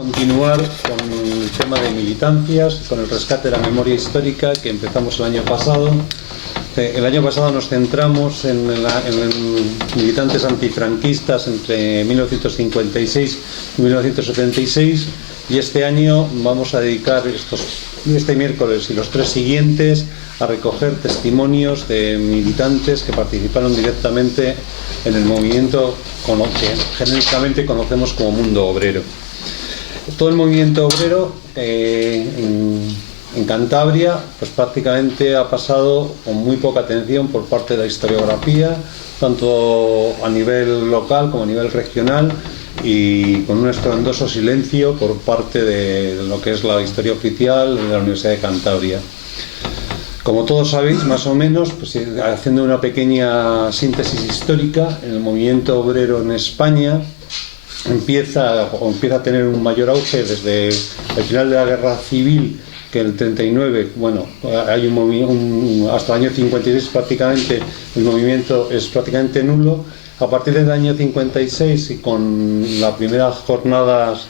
Continuar con el tema de militancias, con el rescate de la memoria histórica que empezamos el año pasado. El año pasado nos centramos en militantes antifranquistas entre 1956 y 1976 y este año vamos a dedicar este miércoles y los 3 siguientes a recoger testimonios de militantes que participaron directamente en el movimiento que genéricamente conocemos como mundo obrero. Todo el movimiento obrero en Cantabria pues prácticamente ha pasado con muy poca atención por parte de la historiografía, tanto a nivel local como a nivel regional, y con un estruendoso silencio por parte de lo que es la historia oficial de la Universidad de Cantabria. Como todos sabéis, más o menos, pues, haciendo una pequeña síntesis histórica, el movimiento obrero en España empieza a tener un mayor auge desde el final de la Guerra Civil, que en el 39, bueno, hay hasta el año 56 prácticamente el movimiento es prácticamente nulo. A partir del año 56 y con las primeras jornadas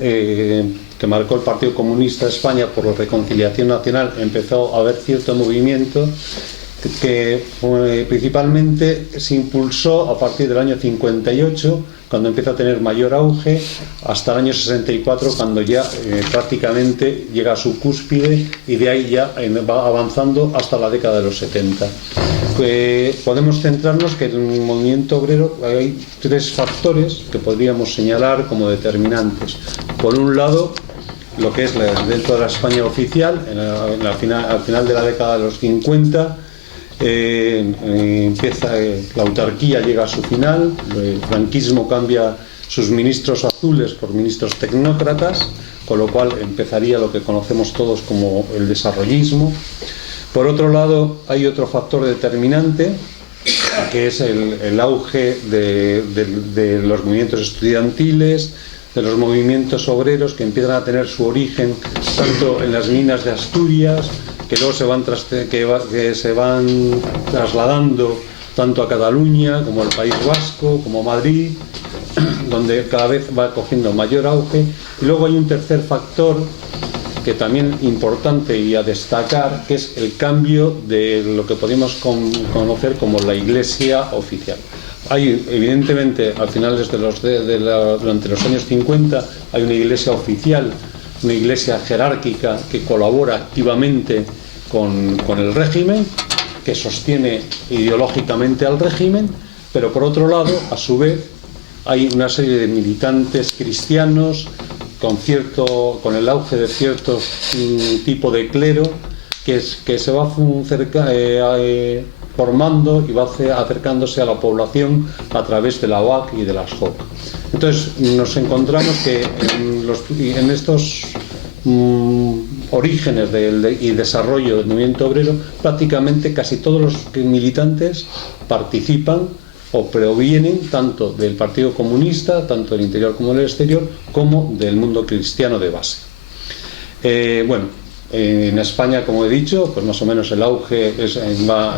que marcó el Partido Comunista de España por la reconciliación nacional, empezó a haber cierto movimiento que principalmente se impulsó a partir del año 58, cuando empieza a tener mayor auge, hasta el año 64, cuando ya prácticamente llega a su cúspide, y de ahí ya va avanzando hasta la década de los 70. Podemos centrarnos que en el movimiento obrero hay 3 factores que podríamos señalar como determinantes. Por un lado, lo que es dentro de la España oficial, al final de la década de los 50, la autarquía llega a su final, el franquismo cambia sus ministros azules por ministros tecnócratas, con lo cual empezaría lo que conocemos todos como el desarrollismo. Por otro lado, hay otro factor determinante, que es el auge de los movimientos estudiantiles, de los movimientos obreros, que empiezan a tener su origen tanto en las minas de Asturias, que luego se van trasladando tanto a Cataluña como al País Vasco, como Madrid, donde cada vez va cogiendo mayor auge. Y luego hay un tercer factor que también importante y a destacar, que es el cambio de lo que podemos conocer como la Iglesia oficial. Hay, evidentemente, a finales durante los años 50, hay una Iglesia oficial, una Iglesia jerárquica que colabora activamente con el régimen, que sostiene ideológicamente al régimen, pero por otro lado, a su vez, hay una serie de militantes cristianos con el auge de cierto tipo de clero que se va formando y va acercándose a la población a través de la OAC y de las JOC. Entonces nos encontramos que en estos orígenes y desarrollo del movimiento obrero, prácticamente casi todos los militantes participan o provienen tanto del Partido Comunista, tanto del interior como del exterior, como del mundo cristiano de base. En España, como he dicho, pues más o menos el auge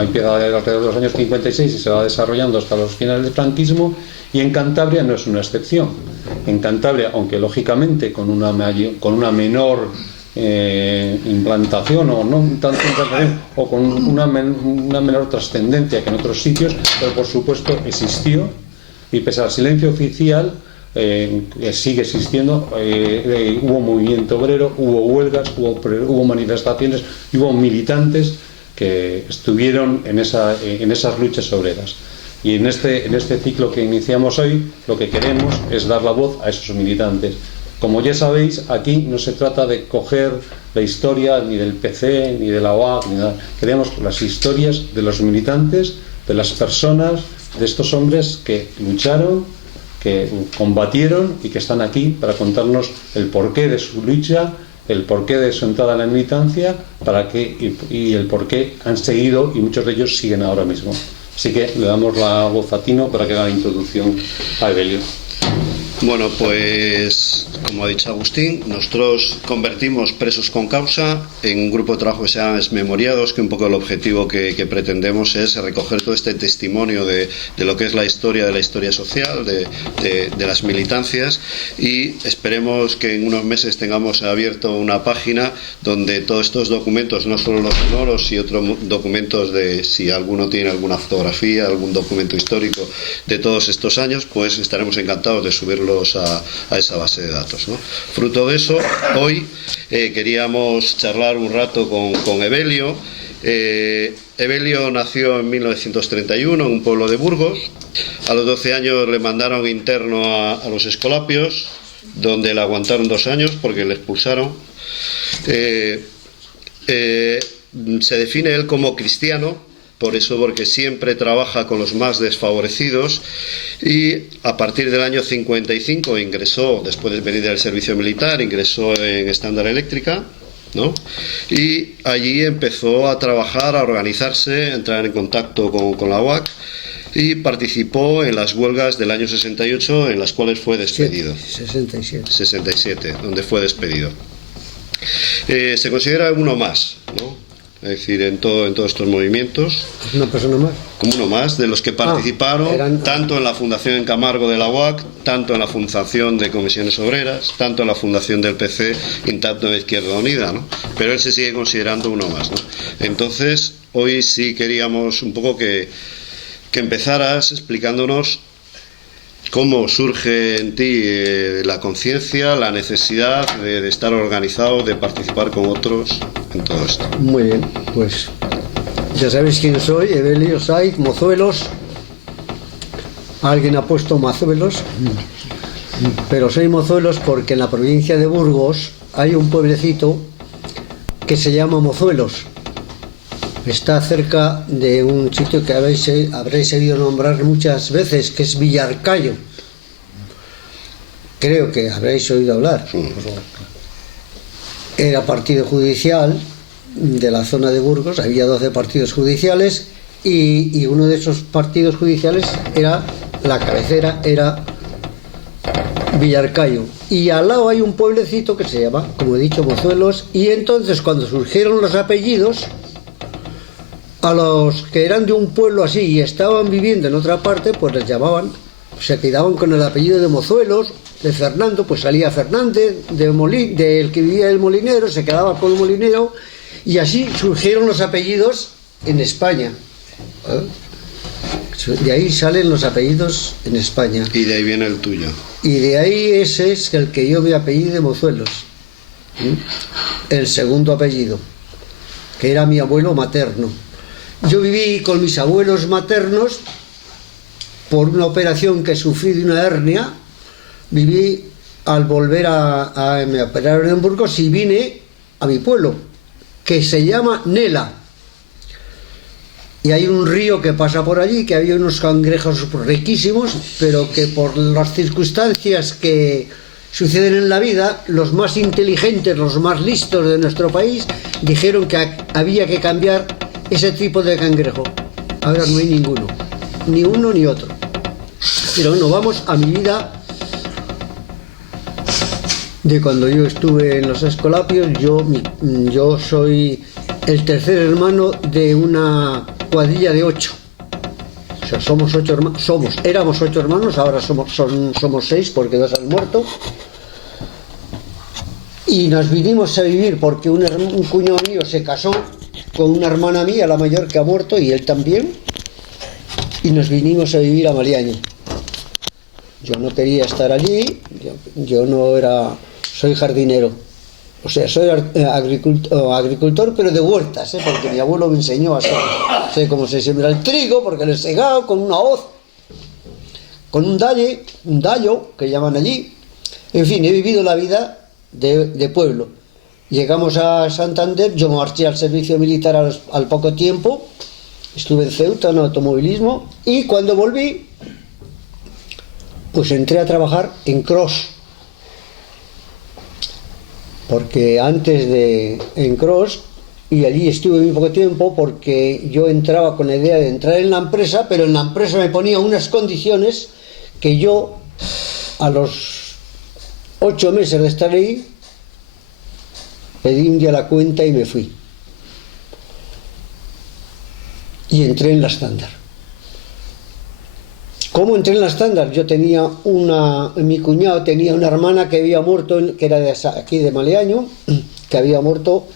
empieza alrededor de los años 56 y se va desarrollando hasta los finales del franquismo, y en Cantabria no es una excepción. En Cantabria, aunque lógicamente con una menor implantación o no tanto implantación, o con una menor trascendencia que en otros sitios, pero por supuesto existió, y pese al silencio oficial sigue existiendo. Hubo movimiento obrero, hubo huelgas, hubo manifestaciones y hubo militantes que estuvieron en esas luchas obreras. Y en este ciclo que iniciamos hoy, lo que queremos es dar la voz a esos militantes. Como ya sabéis, aquí no se trata de coger la historia ni del PC, ni de la OAC, ni nada. Queremos las historias de los militantes, de las personas, de estos hombres que lucharon, que combatieron y que están aquí para contarnos el porqué de su lucha, el porqué de su entrada en la militancia, y el porqué han seguido, y muchos de ellos siguen ahora mismo. Así que le damos la voz a Tino para que haga la introducción a Evelio. Bueno, pues como ha dicho Agustín, nosotros convertimos presos con causa en un grupo de trabajo que se llama Memoriados, que un poco el objetivo que pretendemos es recoger todo este testimonio de lo que es la historia social, de las militancias, y esperemos que en unos meses tengamos abierto una página donde todos estos documentos, no solo los sonoros y otros documentos de si alguno tiene alguna fotografía, algún documento histórico de todos estos años, pues estaremos encantados de subirlos a esa base de datos, ¿no? Fruto de eso, hoy queríamos charlar un rato con Evelio. Evelio nació en 1931 en un pueblo de Burgos. A los 12 años le mandaron interno a los Escolapios, donde le aguantaron 2 años porque le expulsaron. Se define él como cristiano, por eso, porque siempre trabaja con los más desfavorecidos, y a partir del año 55 ingresó, después de venir del servicio militar, ingresó en Estándar Eléctrica, ¿no? Y allí empezó a trabajar, a organizarse, a entrar en contacto con la UAC, y participó en las huelgas del año 68, en las cuales fue despedido. 67, donde fue despedido. Se considera uno más, ¿no? Es decir, en todos estos movimientos. ¿Una persona más? Como uno más, de los que participaron, tanto en la fundación en Camargo de la UAC, tanto en la fundación de Comisiones Obreras, tanto en la fundación del PC, y tanto en Izquierda Unida, ¿no? Pero él se sigue considerando uno más, ¿no? Entonces, hoy sí queríamos un poco que empezaras explicándonos cómo surge en ti la conciencia, la necesidad de estar organizado, de participar con otros en todo esto. Muy bien, pues ya sabéis quién soy, Evelio Saiz, Mozuelos. Alguien ha puesto Mazuelos, pero soy Mozuelos porque en la provincia de Burgos hay un pueblecito que se llama Mozuelos. Está cerca de un sitio que habréis oído nombrar muchas veces, que es Villarcayo. Creo que habréis oído hablar. Era partido judicial de la zona de Burgos, había 12 partidos judiciales, y uno de esos partidos judiciales la cabecera era Villarcayo. Y al lado hay un pueblecito que se llama, como he dicho, Mozuelos, y entonces cuando surgieron los apellidos, a los que eran de un pueblo así y estaban viviendo en otra parte, pues les llamaban, se quedaban con el apellido de Mozuelos, de Fernando, pues salía Fernández, del que vivía el molinero, se quedaba con el molinero, y así surgieron los apellidos en España. De ahí salen los apellidos en España. Y de ahí viene el tuyo. Y de ahí ese es el que yo me apellidé de Mozuelos. El segundo apellido, que era mi abuelo materno. Yo viví con mis abuelos maternos por una operación que sufrí de una hernia. Viví al volver me operaron en Burgos y vine a mi pueblo, que se llama Nela. Y hay un río que pasa por allí, que había unos cangrejos riquísimos, pero que por las circunstancias que suceden en la vida, los más inteligentes, los más listos de nuestro país, dijeron que había que cambiar ese tipo de cangrejo. Ahora no hay ninguno, ni uno ni otro. Pero bueno, vamos a mi vida de cuando yo estuve en los Escolapios. Yo soy el tercer hermano de una cuadrilla de 8. O sea, somos 8 hermanos. Éramos 8 hermanos, ahora somos 6 porque 2 han muerto. Y nos vinimos a vivir porque un cuñado mío se casó con una hermana mía, la mayor, que ha muerto, y él también, y nos vinimos a vivir a Maliaño. Yo no quería estar allí, yo no era, soy jardinero, o sea, soy agricultor, pero de huertas, porque mi abuelo me enseñó a hacer, sé cómo se siembra el trigo, porque lo he segado con una hoz, con un dallo, que llaman allí. En fin, he vivido la vida de pueblo. Llegamos a Santander, yo marché al servicio militar al poco tiempo, estuve en Ceuta en automovilismo, y cuando volví, pues entré a trabajar en Cros, porque en Cros, y allí estuve muy poco tiempo porque yo entraba con la idea de entrar en la empresa, pero en la empresa me ponía unas condiciones que yo A los 8 meses de estar ahí, pedí un día la cuenta y me fui. Y entré en la estándar. ¿Cómo entré en la estándar? Yo tenía mi cuñado tenía una hermana que había muerto, que era aquí de Maleaño, que había muerto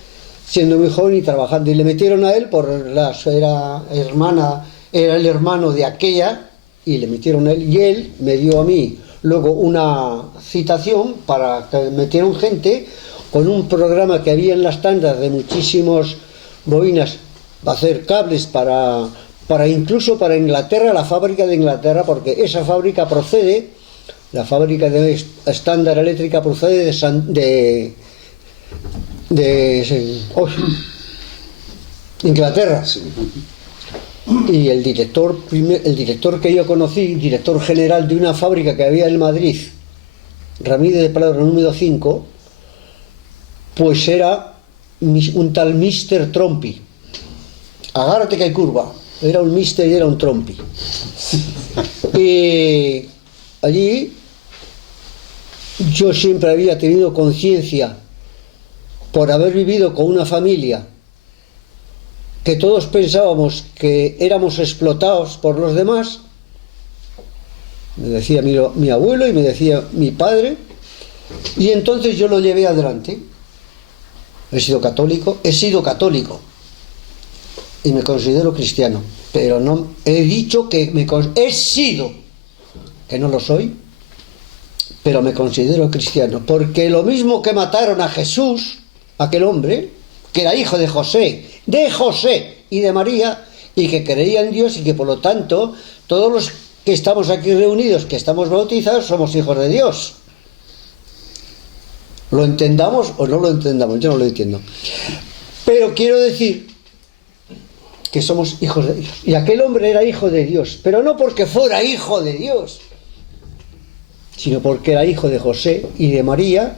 siendo muy joven y trabajando. Y le metieron a él, era el hermano de aquella, y le metieron a él. Y él me dio a mí luego una citación para que metieron gente con un programa que había en la estándar de muchísimos bobinas para hacer cables para incluso para Inglaterra, la fábrica de Inglaterra, porque esa fábrica procede, la fábrica de estándar eléctrica procede de Inglaterra. Y el director que yo conocí, director general de una fábrica que había en Madrid, Ramírez de Prado, número 5, pues era un tal Mr. Trompi. Agárrate que hay curva. Era un mister y era un trompi. Y allí yo siempre había tenido conciencia, por haber vivido con una familia que todos pensábamos que éramos explotados por los demás. Me decía mi abuelo y me decía mi padre, y entonces yo lo llevé adelante. He sido católico y me considero cristiano, pero no he dicho que he sido, que no lo soy, pero me considero cristiano, porque lo mismo que mataron a Jesús, aquel hombre que era hijo de José y de María, y que creía en Dios, y que por lo tanto todos los que estamos aquí reunidos, que estamos bautizados, somos hijos de Dios. Lo entendamos o no lo entendamos, yo no lo entiendo, pero quiero decir que somos hijos de Dios. Y aquel hombre era hijo de Dios, pero no porque fuera hijo de Dios, sino porque era hijo de José y de María,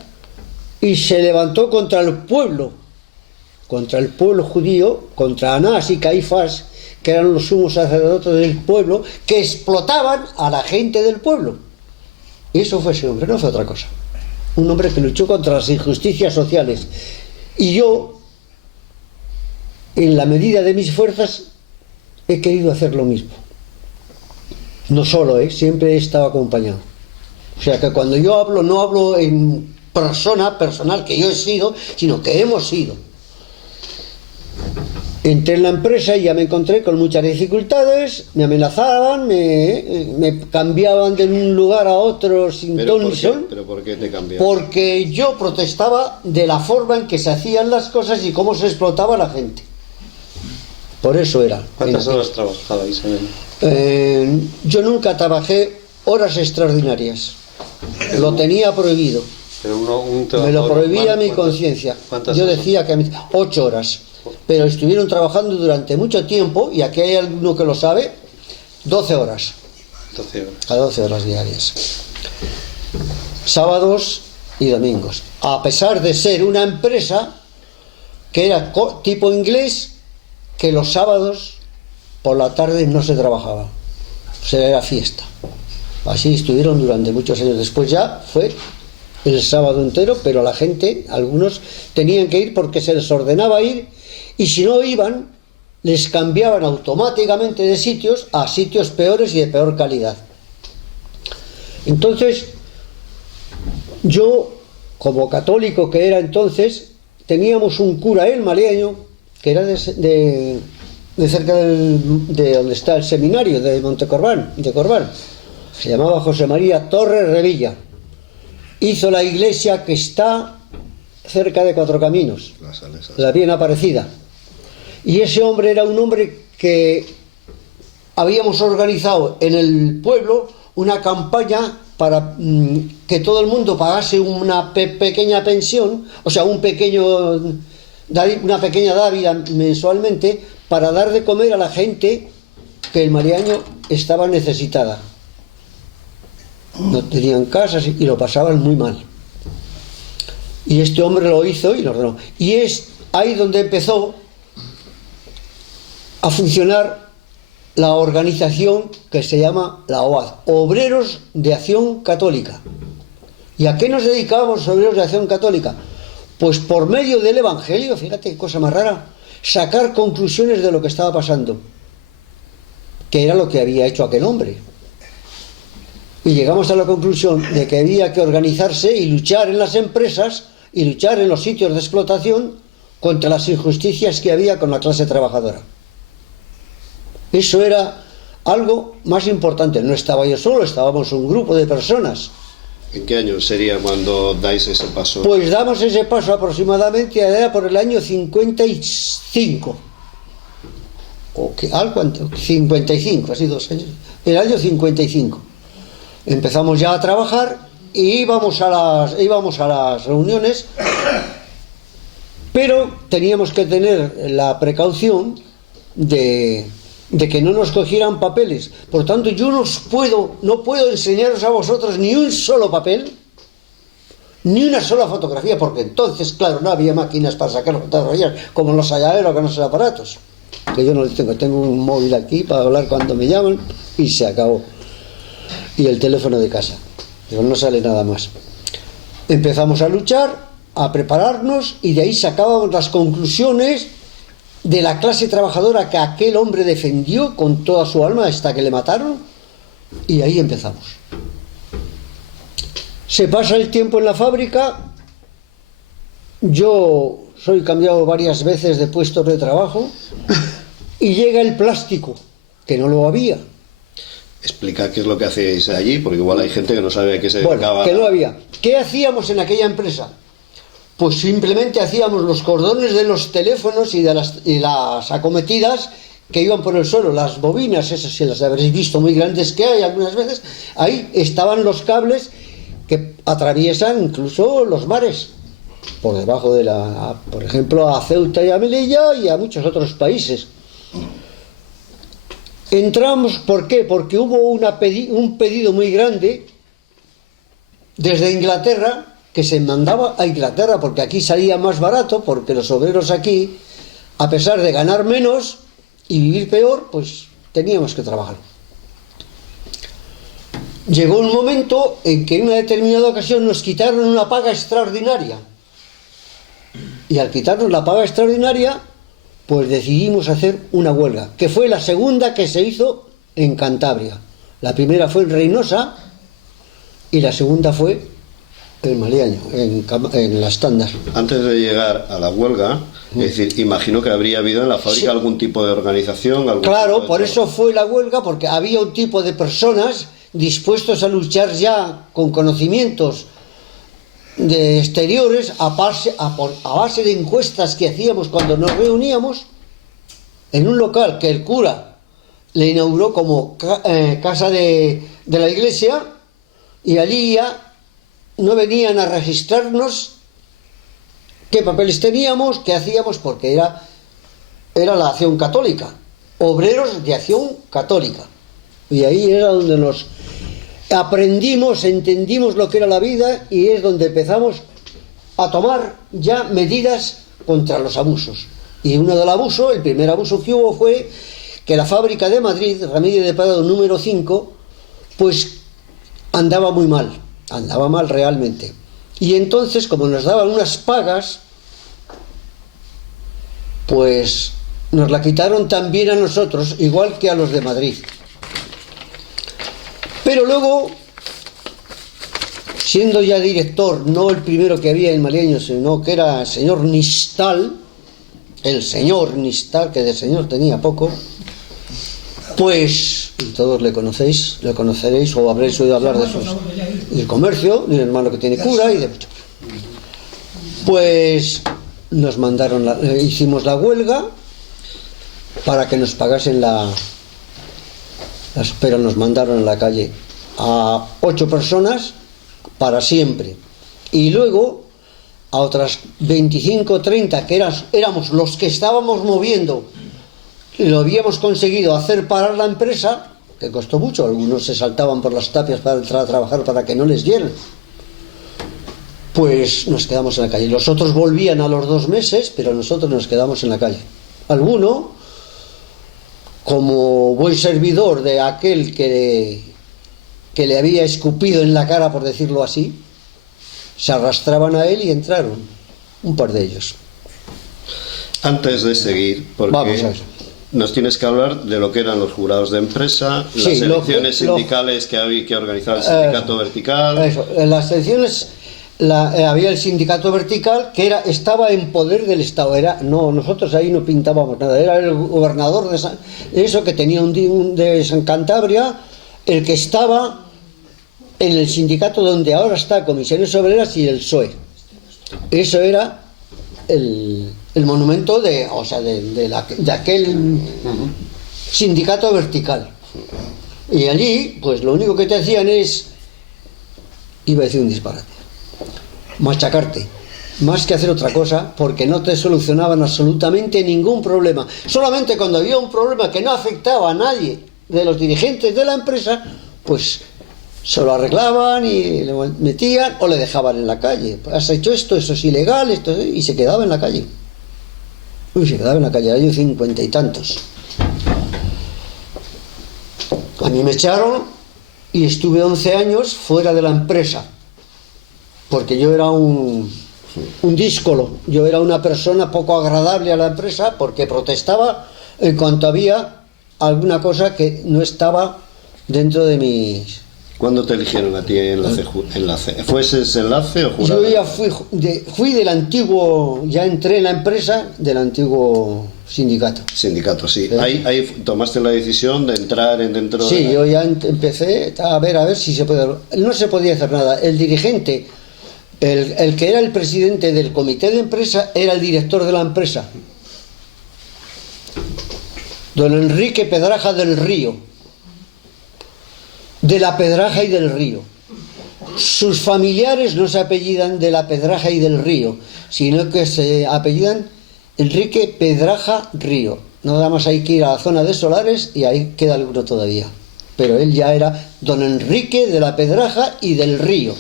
y se levantó contra el pueblo judío, contra Anás y Caifás, que eran los sumos sacerdotes del pueblo, que explotaban a la gente del pueblo. Y eso fue ese hombre, no fue otra cosa. Un hombre que luchó contra las injusticias sociales. Y yo, en la medida de mis fuerzas, he querido hacer lo mismo. No solo, siempre he estado acompañado. O sea que cuando yo hablo, no hablo en persona personal, que yo he sido, sino que hemos sido. Entré en la empresa y ya me encontré con muchas dificultades, me amenazaban, me cambiaban de un lugar a otro sin ton ni son. ¿Pero por qué te cambiaban? Porque yo protestaba de la forma en que se hacían las cosas y cómo se explotaba a la gente. Por eso era. ¿Cuántas horas trabajabais en él? Yo nunca trabajé horas extraordinarias. Lo tenía prohibido. Pero me lo prohibía mi conciencia. Yo decía que 8 horas. Pero estuvieron trabajando durante mucho tiempo, y aquí hay alguno que lo sabe, 12 horas. 12 horas. A 12 horas diarias. Sábados y domingos. A pesar de ser una empresa que era tipo inglés, que los sábados por la tarde no se trabajaba. O sea, era fiesta. Así estuvieron durante muchos años. Después ya fue el sábado entero, pero la gente, algunos tenían que ir porque se les ordenaba ir, y si no iban, les cambiaban automáticamente de sitios a sitios peores y de peor calidad. Entonces, yo, como católico que era entonces, teníamos un cura en Maleaño, que era de cerca de donde está el seminario de Montecorbán, de Corbán. Se llamaba José María Torres Revilla. Hizo la iglesia que está cerca de Cuatro Caminos, la bien Aparecida. Y ese hombre era un hombre que habíamos organizado en el pueblo una campaña para que todo el mundo pagase una pequeña pensión, o sea, una pequeña dávida mensualmente, para dar de comer a la gente que el Maleaño estaba necesitada. No tenían casas y lo pasaban muy mal. Y este hombre lo hizo y lo ordenó. Y es ahí donde empezó a funcionar la organización que se llama la OAC, Obreros de Acción Católica. ¿Y a qué nos dedicábamos los obreros de Acción Católica? Pues por medio del Evangelio, fíjate qué cosa más rara, sacar conclusiones de lo que estaba pasando, que era lo que había hecho aquel hombre. Y llegamos a la conclusión de que había que organizarse y luchar en las empresas y luchar en los sitios de explotación contra las injusticias que había con la clase trabajadora. Eso era algo más importante. No estaba yo solo, estábamos un grupo de personas. ¿En qué año sería cuando dais ese paso? Pues damos ese paso aproximadamente allá por el año 55. O que, algo antes, 55, así 2 años. El año 55. Empezamos ya a trabajar y íbamos a las reuniones, pero teníamos que tener la precaución de que no nos cogieran papeles. Por tanto, yo no puedo enseñaros a vosotros ni un solo papel, ni una sola fotografía, porque entonces, claro, no había máquinas para sacar fotografías como los hay ahora con esos aparatos, que yo no les tengo un móvil aquí para hablar cuando me llaman y se acabó. Y el teléfono de casa, pero no sale nada más. Empezamos a luchar, a prepararnos, y de ahí sacábamos las conclusiones de la clase trabajadora que aquel hombre defendió con toda su alma hasta que le mataron, y ahí empezamos. Se pasa el tiempo en la fábrica, yo soy cambiado varias veces de puestos de trabajo, y llega el plástico, que no lo había. Explica qué es lo que hacéis allí, porque igual hay gente que no sabe a qué se dedicaba. Bueno, que no había. ¿Qué hacíamos en aquella empresa? Pues simplemente hacíamos los cordones de los teléfonos y las acometidas que iban por el suelo, las bobinas, esas si las habréis visto muy grandes que hay algunas veces, ahí estaban los cables que atraviesan incluso los mares, por debajo de por ejemplo, a Ceuta y a Melilla y a muchos otros países. Entramos, ¿por qué? Porque hubo un pedido muy grande desde Inglaterra, que se mandaba a Inglaterra porque aquí salía más barato, porque los obreros aquí, a pesar de ganar menos y vivir peor, pues teníamos que trabajar. Llegó un momento en que en una determinada ocasión nos quitaron una paga extraordinaria, y al quitarnos la paga extraordinaria, pues decidimos hacer una huelga, que fue la segunda que se hizo en Cantabria. La primera fue en Reynosa y la segunda fue en Maliaño, en la estándar. Antes de llegar a la huelga, es decir, imagino que habría habido en la fábrica algún tipo de organización. Claro, por eso fue la huelga, porque había un tipo de personas dispuestos a luchar ya con conocimientos de exteriores, a base de encuestas que hacíamos cuando nos reuníamos en un local que el cura le inauguró como casa de la iglesia, y allí ya no venían a registrarnos qué papeles teníamos, qué hacíamos, porque era la Acción Católica, Obreros de Acción Católica, y ahí era donde nos aprendimos, entendimos lo que era la vida, y es donde empezamos a tomar ya medidas contra los abusos. Y uno del abuso, el primer abuso que hubo fue que la fábrica de Madrid, Ramírez de Prado número 5, pues andaba muy mal, andaba mal realmente. Y entonces, como nos daban unas pagas, pues nos la quitaron también a nosotros, igual que a los de Madrid. Pero luego, siendo ya director, no el primero que había en Maliaño, sino que era el señor Nistal, que de señor tenía poco, pues, y todos le conoceréis o habréis oído hablar de del comercio, de un hermano que tiene cura y de mucho. Pues nos mandaron, hicimos la huelga para que nos pagasen pero nos mandaron a la calle a 8 personas para siempre, y luego a otras 25 o 30 que éramos los que estábamos moviendo, lo habíamos conseguido hacer parar la empresa, que costó mucho. Algunos se saltaban por las tapias para entrar a trabajar para que no les dieran. Pues nos quedamos en la calle. Los otros volvían a los 2 meses, pero nosotros nos quedamos en la calle. Alguno como buen servidor de aquel que le había escupido en la cara, por decirlo así, se arrastraban a él y entraron un par de ellos. Antes de seguir, porque Vamos a ver. nos tienes que hablar de lo que eran los jurados de empresa, Sí, las elecciones sindicales que organizaba el sindicato vertical. Eso, en las elecciones había el sindicato vertical que estaba en poder del Estado. Nosotros ahí no pintábamos nada, era el gobernador eso que tenía de San Cantabria, el que estaba en el sindicato donde ahora está Comisiones Obreras y el PSOE. Eso era el monumento de aquel sindicato vertical. Y allí, pues lo único que te hacían iba a decir un disparate, machacarte, más que hacer otra cosa, porque no te solucionaban absolutamente ningún problema. Solamente cuando había un problema que no afectaba a nadie de los dirigentes de la empresa, pues se lo arreglaban y le metían o le dejaban en la calle. Has hecho esto, eso es ilegal, y se quedaba en la calle. Se quedaba en la calle, año 50 y tantos. A mí me echaron y estuve 11 años fuera de la empresa, porque yo era un díscolo, yo era una persona poco agradable a la empresa, porque protestaba en cuanto había alguna cosa que no estaba dentro de mis... ¿Cuándo te eligieron a ti enlace? ¿Fueses enlace o jurado? Yo ya fui del antiguo, ya entré en la empresa del antiguo sindicato. Sindicato, sí. Ahí tomaste la decisión de entrar dentro Sí, de... yo ya empecé a ver si se puede... No se podía hacer nada. El dirigente, el que era el presidente del comité de empresa, era el director de la empresa. Don Enrique Pedraja del Río. De la Pedraja y del Río. Sus familiares no se apellidan de la Pedraja y del Río, sino que se apellidan Enrique Pedraja Río. Nada más hay que ir a la zona de Solares y ahí queda alguno todavía. Pero él ya era don Enrique de la Pedraja y del Río.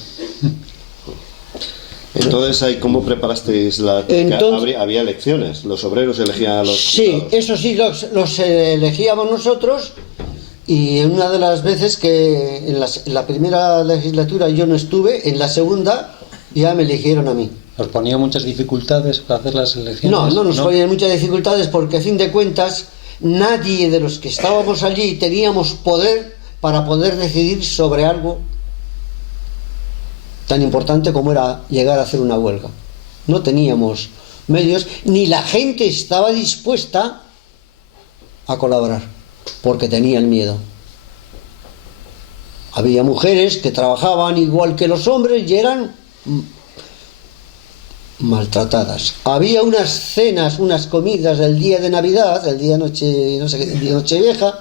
Entonces, ¿cómo preparasteis había elecciones? ¿Los obreros elegían a los Sí, jurados? eso sí, los elegíamos nosotros. Y en una de las veces que en la primera legislatura yo no estuve, en la segunda ya me eligieron a mí. ¿Os ponía muchas dificultades para hacer las elecciones? No nos ponían muchas dificultades, porque a fin de cuentas nadie de los que estábamos allí teníamos poder para poder decidir sobre algo tan importante como era llegar a hacer una huelga. No teníamos medios, ni la gente estaba dispuesta a colaborar, porque tenían miedo. Había mujeres que trabajaban igual que los hombres y eran maltratadas. Había unas cenas, unas comidas del día de Navidad, el día Nochevieja,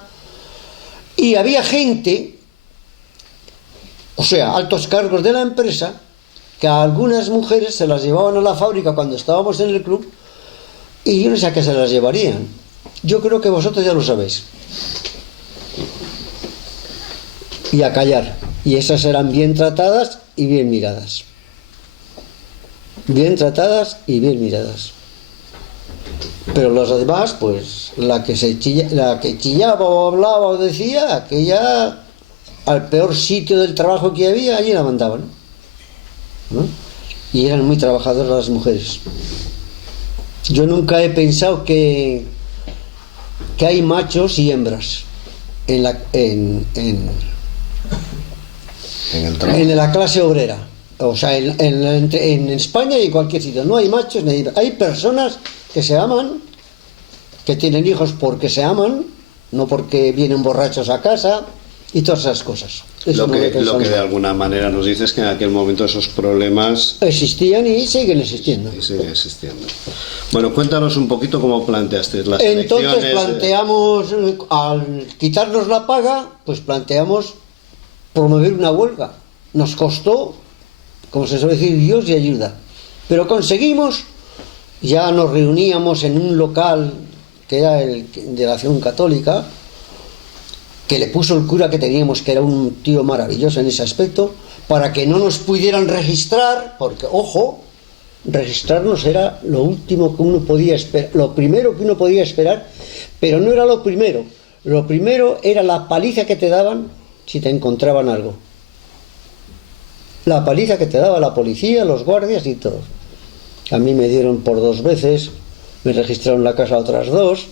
y había gente, o sea, altos cargos de la empresa, que a algunas mujeres se las llevaban a la fábrica cuando estábamos en el club, y yo no sé a qué se las llevarían. Yo creo que vosotros ya lo sabéis. Y a callar. Y esas eran bien tratadas y bien miradas. Bien tratadas y bien miradas. Pero los demás, pues, la que chillaba o hablaba o decía, aquella al peor sitio del trabajo que había, allí la mandaban, ¿no? Y eran muy trabajadoras las mujeres. Yo nunca he pensado que hay machos y hembras en la clase obrera, o sea, en España y en cualquier sitio. No hay machos ni hay personas que se aman, que tienen hijos porque se aman, no porque vienen borrachos a casa y todas esas cosas. Lo que de alguna manera nos dice es que en aquel momento esos problemas existían y siguen existiendo. Bueno, cuéntanos un poquito cómo planteaste las elecciones. Entonces planteamos, al quitarnos la paga, pues planteamos promover una huelga. Nos costó, como se suele decir, Dios y ayuda, pero conseguimos. Ya nos reuníamos en un local que era el de la Acción Católica, que le puso el cura que teníamos, que era un tío maravilloso en ese aspecto, para que no nos pudieran registrar, porque, ojo, registrarnos era lo último que uno podía esperar, lo primero que uno podía esperar, pero no era lo primero. Lo primero era la paliza que te daban si te encontraban algo. La paliza que te daba la policía, los guardias y todo. A mí me dieron por 2 veces, me registraron la casa otras 2.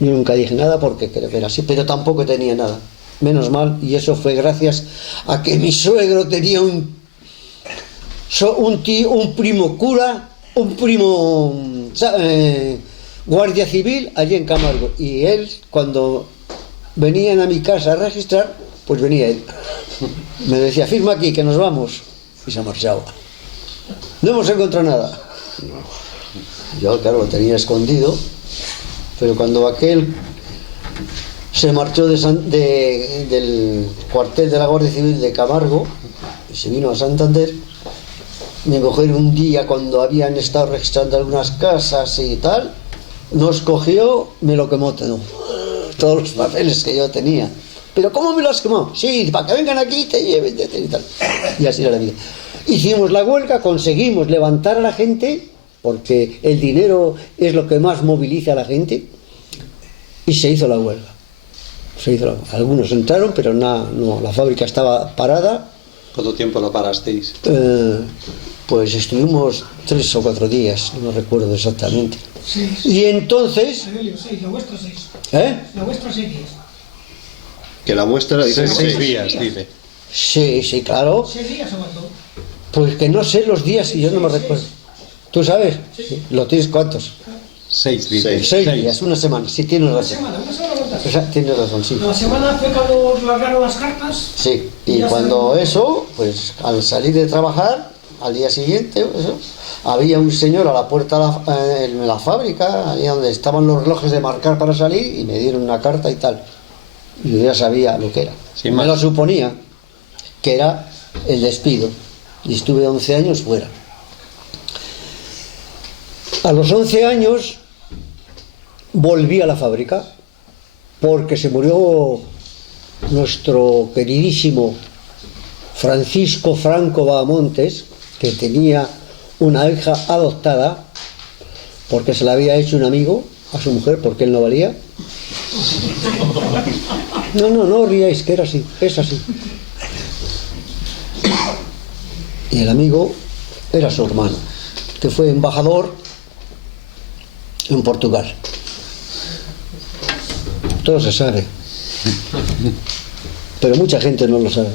Yo nunca dije nada porque creo que era así, pero tampoco tenía nada. Menos mal, y eso fue gracias a que mi suegro tenía un primo cura, un primo guardia civil allí en Camargo. Y él, cuando venían a mi casa a registrar, pues venía él. Me decía, firma aquí, que nos vamos. Y se marchaba. No hemos encontrado nada. Yo, claro, lo tenía escondido. Pero cuando aquel se marchó del cuartel de la Guardia Civil de Camargo y se vino a Santander, me cogieron un día cuando habían estado registrando algunas casas y tal, nos cogió, me lo quemó todo, todos los papeles que yo tenía. ¿Pero cómo me lo has quemado? Sí, para que vengan aquí y te lleven y tal. Y así era la vida. Hicimos la huelga, conseguimos levantar a la gente, porque el dinero es lo que más moviliza a la gente, y se hizo la huelga. Algunos entraron, pero no, la fábrica estaba parada. ¿Cuánto tiempo la parasteis? Pues estuvimos 3 o 4 días, no recuerdo exactamente. 6. Y entonces... 6, la vuestra 6. La vuestra 6 días. Que la vuestra dice 6 días, dice. Sí, claro. 6 días aguantó. Pues que no sé los días y yo no me recuerdo. ¿Tú sabes? Sí. ¿Lo tienes cuántos? 6 días. 6 días, una semana, sí, tienes Una razón. semana aguantaste. O sea, tienes razón, sí. La semana fue cuando largaron las cartas. Sí, y Ya cuando sabemos. eso, pues al salir de trabajar, al día siguiente, eso, había un señor a la puerta de la fábrica, ahí donde estaban los relojes de marcar para salir, y me dieron una carta y tal. Y yo ya sabía lo que era. Sin Me más. lo suponía, que era el despido. Y estuve 11 años fuera. A los 11 años volví a la fábrica porque se murió nuestro queridísimo Francisco Franco Bahamontes, que tenía una hija adoptada porque se la había hecho un amigo a su mujer porque él no valía. No os riáis, que era así, es así. Y el amigo era su hermano, que fue embajador en Portugal. Todo se sabe, pero mucha gente no lo sabe.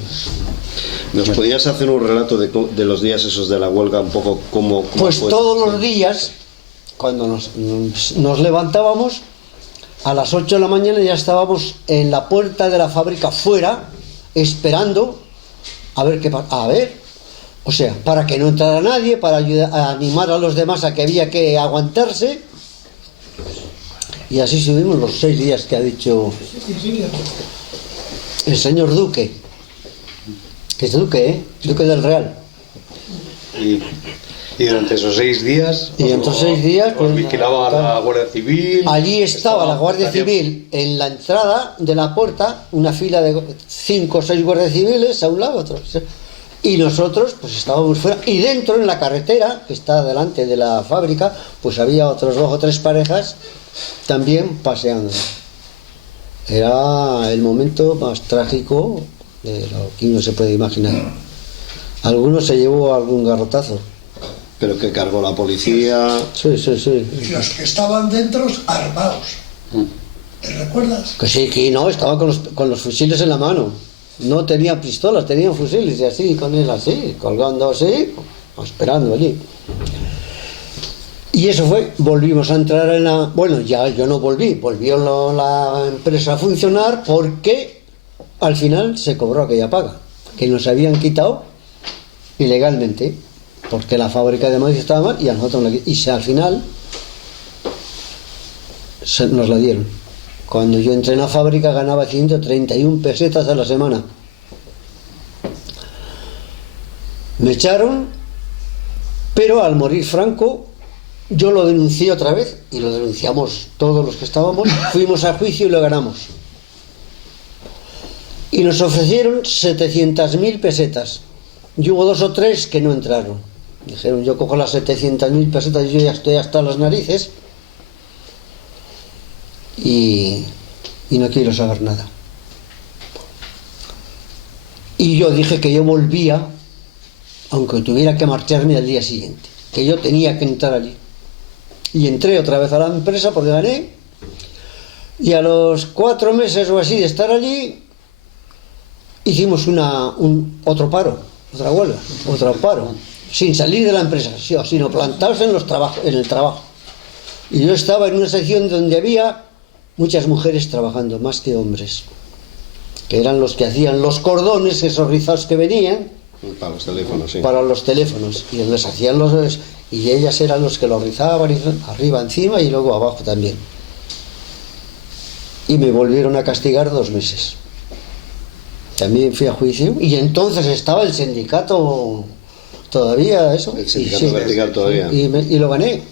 ¿Nos podías hacer un relato de los días esos de la huelga, un poco cómo Pues fue? todos los días, cuando nos levantábamos, a las 8 de la mañana ya estábamos en la puerta de la fábrica fuera, esperando a ver qué pasa. A ver, o sea, para que no entrara nadie, para ayudar, a animar a los demás a que había que aguantarse. Y así subimos los 6 días que ha dicho el señor Duque. Que es Duque, Duque del Real. Y durante esos 6 días... Y en esos 6 días, os pues, vigilaba la Guardia Civil. Allí estaba la Guardia Civil en la entrada de la puerta, una fila de 5 o 6 guardias civiles a un lado, otro. Y nosotros pues estábamos fuera. Y dentro, en la carretera, que está delante de la fábrica, pues había otros 2 o 3 parejas también paseando. Era el momento más trágico de lo que uno se puede imaginar. Algunos se llevó algún garrotazo. Pero que cargó la policía. Sí. Y los que estaban dentro armados. ¿Te recuerdas? Que sí, que no, estaban con los fusiles en la mano. No tenían pistolas, tenían fusiles y así, con él así, colgando así, esperando allí. Y eso fue, volvimos a entrar en la... Bueno, ya yo no volvió la empresa a funcionar porque al final se cobró aquella paga, que nos habían quitado ilegalmente, porque la fábrica de Madrid estaba mal y a nosotros nos la quitaron. Y al final nos la dieron. Cuando yo entré en la fábrica ganaba 131 pesetas a la semana. Me echaron, pero al morir Franco yo lo denuncié otra vez y lo denunciamos todos los que estábamos, fuimos a juicio y lo ganamos. Y nos ofrecieron 700.000 pesetas. Y hubo 2 o 3 que no entraron. Dijeron, yo cojo las 700.000 pesetas y yo ya estoy hasta las narices. Y y no quiero saber nada. Y yo dije que yo volvía, aunque tuviera que marcharme al día siguiente, que yo tenía que entrar allí. Y entré otra vez a la empresa porque gané, y a los 4 meses o así de estar allí, hicimos otro paro, otra huelga, otro paro, sin salir de la empresa, sino plantados en el trabajo. Y yo estaba en una sección donde había muchas mujeres trabajando, más que hombres, que eran los que hacían los cordones, esos rizados que venían para los teléfonos, sí. Para los teléfonos, y donde se hacían y ellas eran los que lo rizaban arriba, encima y luego abajo también. Y me volvieron a castigar 2 meses. También fui a juicio, y entonces estaba el sindicato todavía, eso. El sindicato vertical todavía. Y lo gané.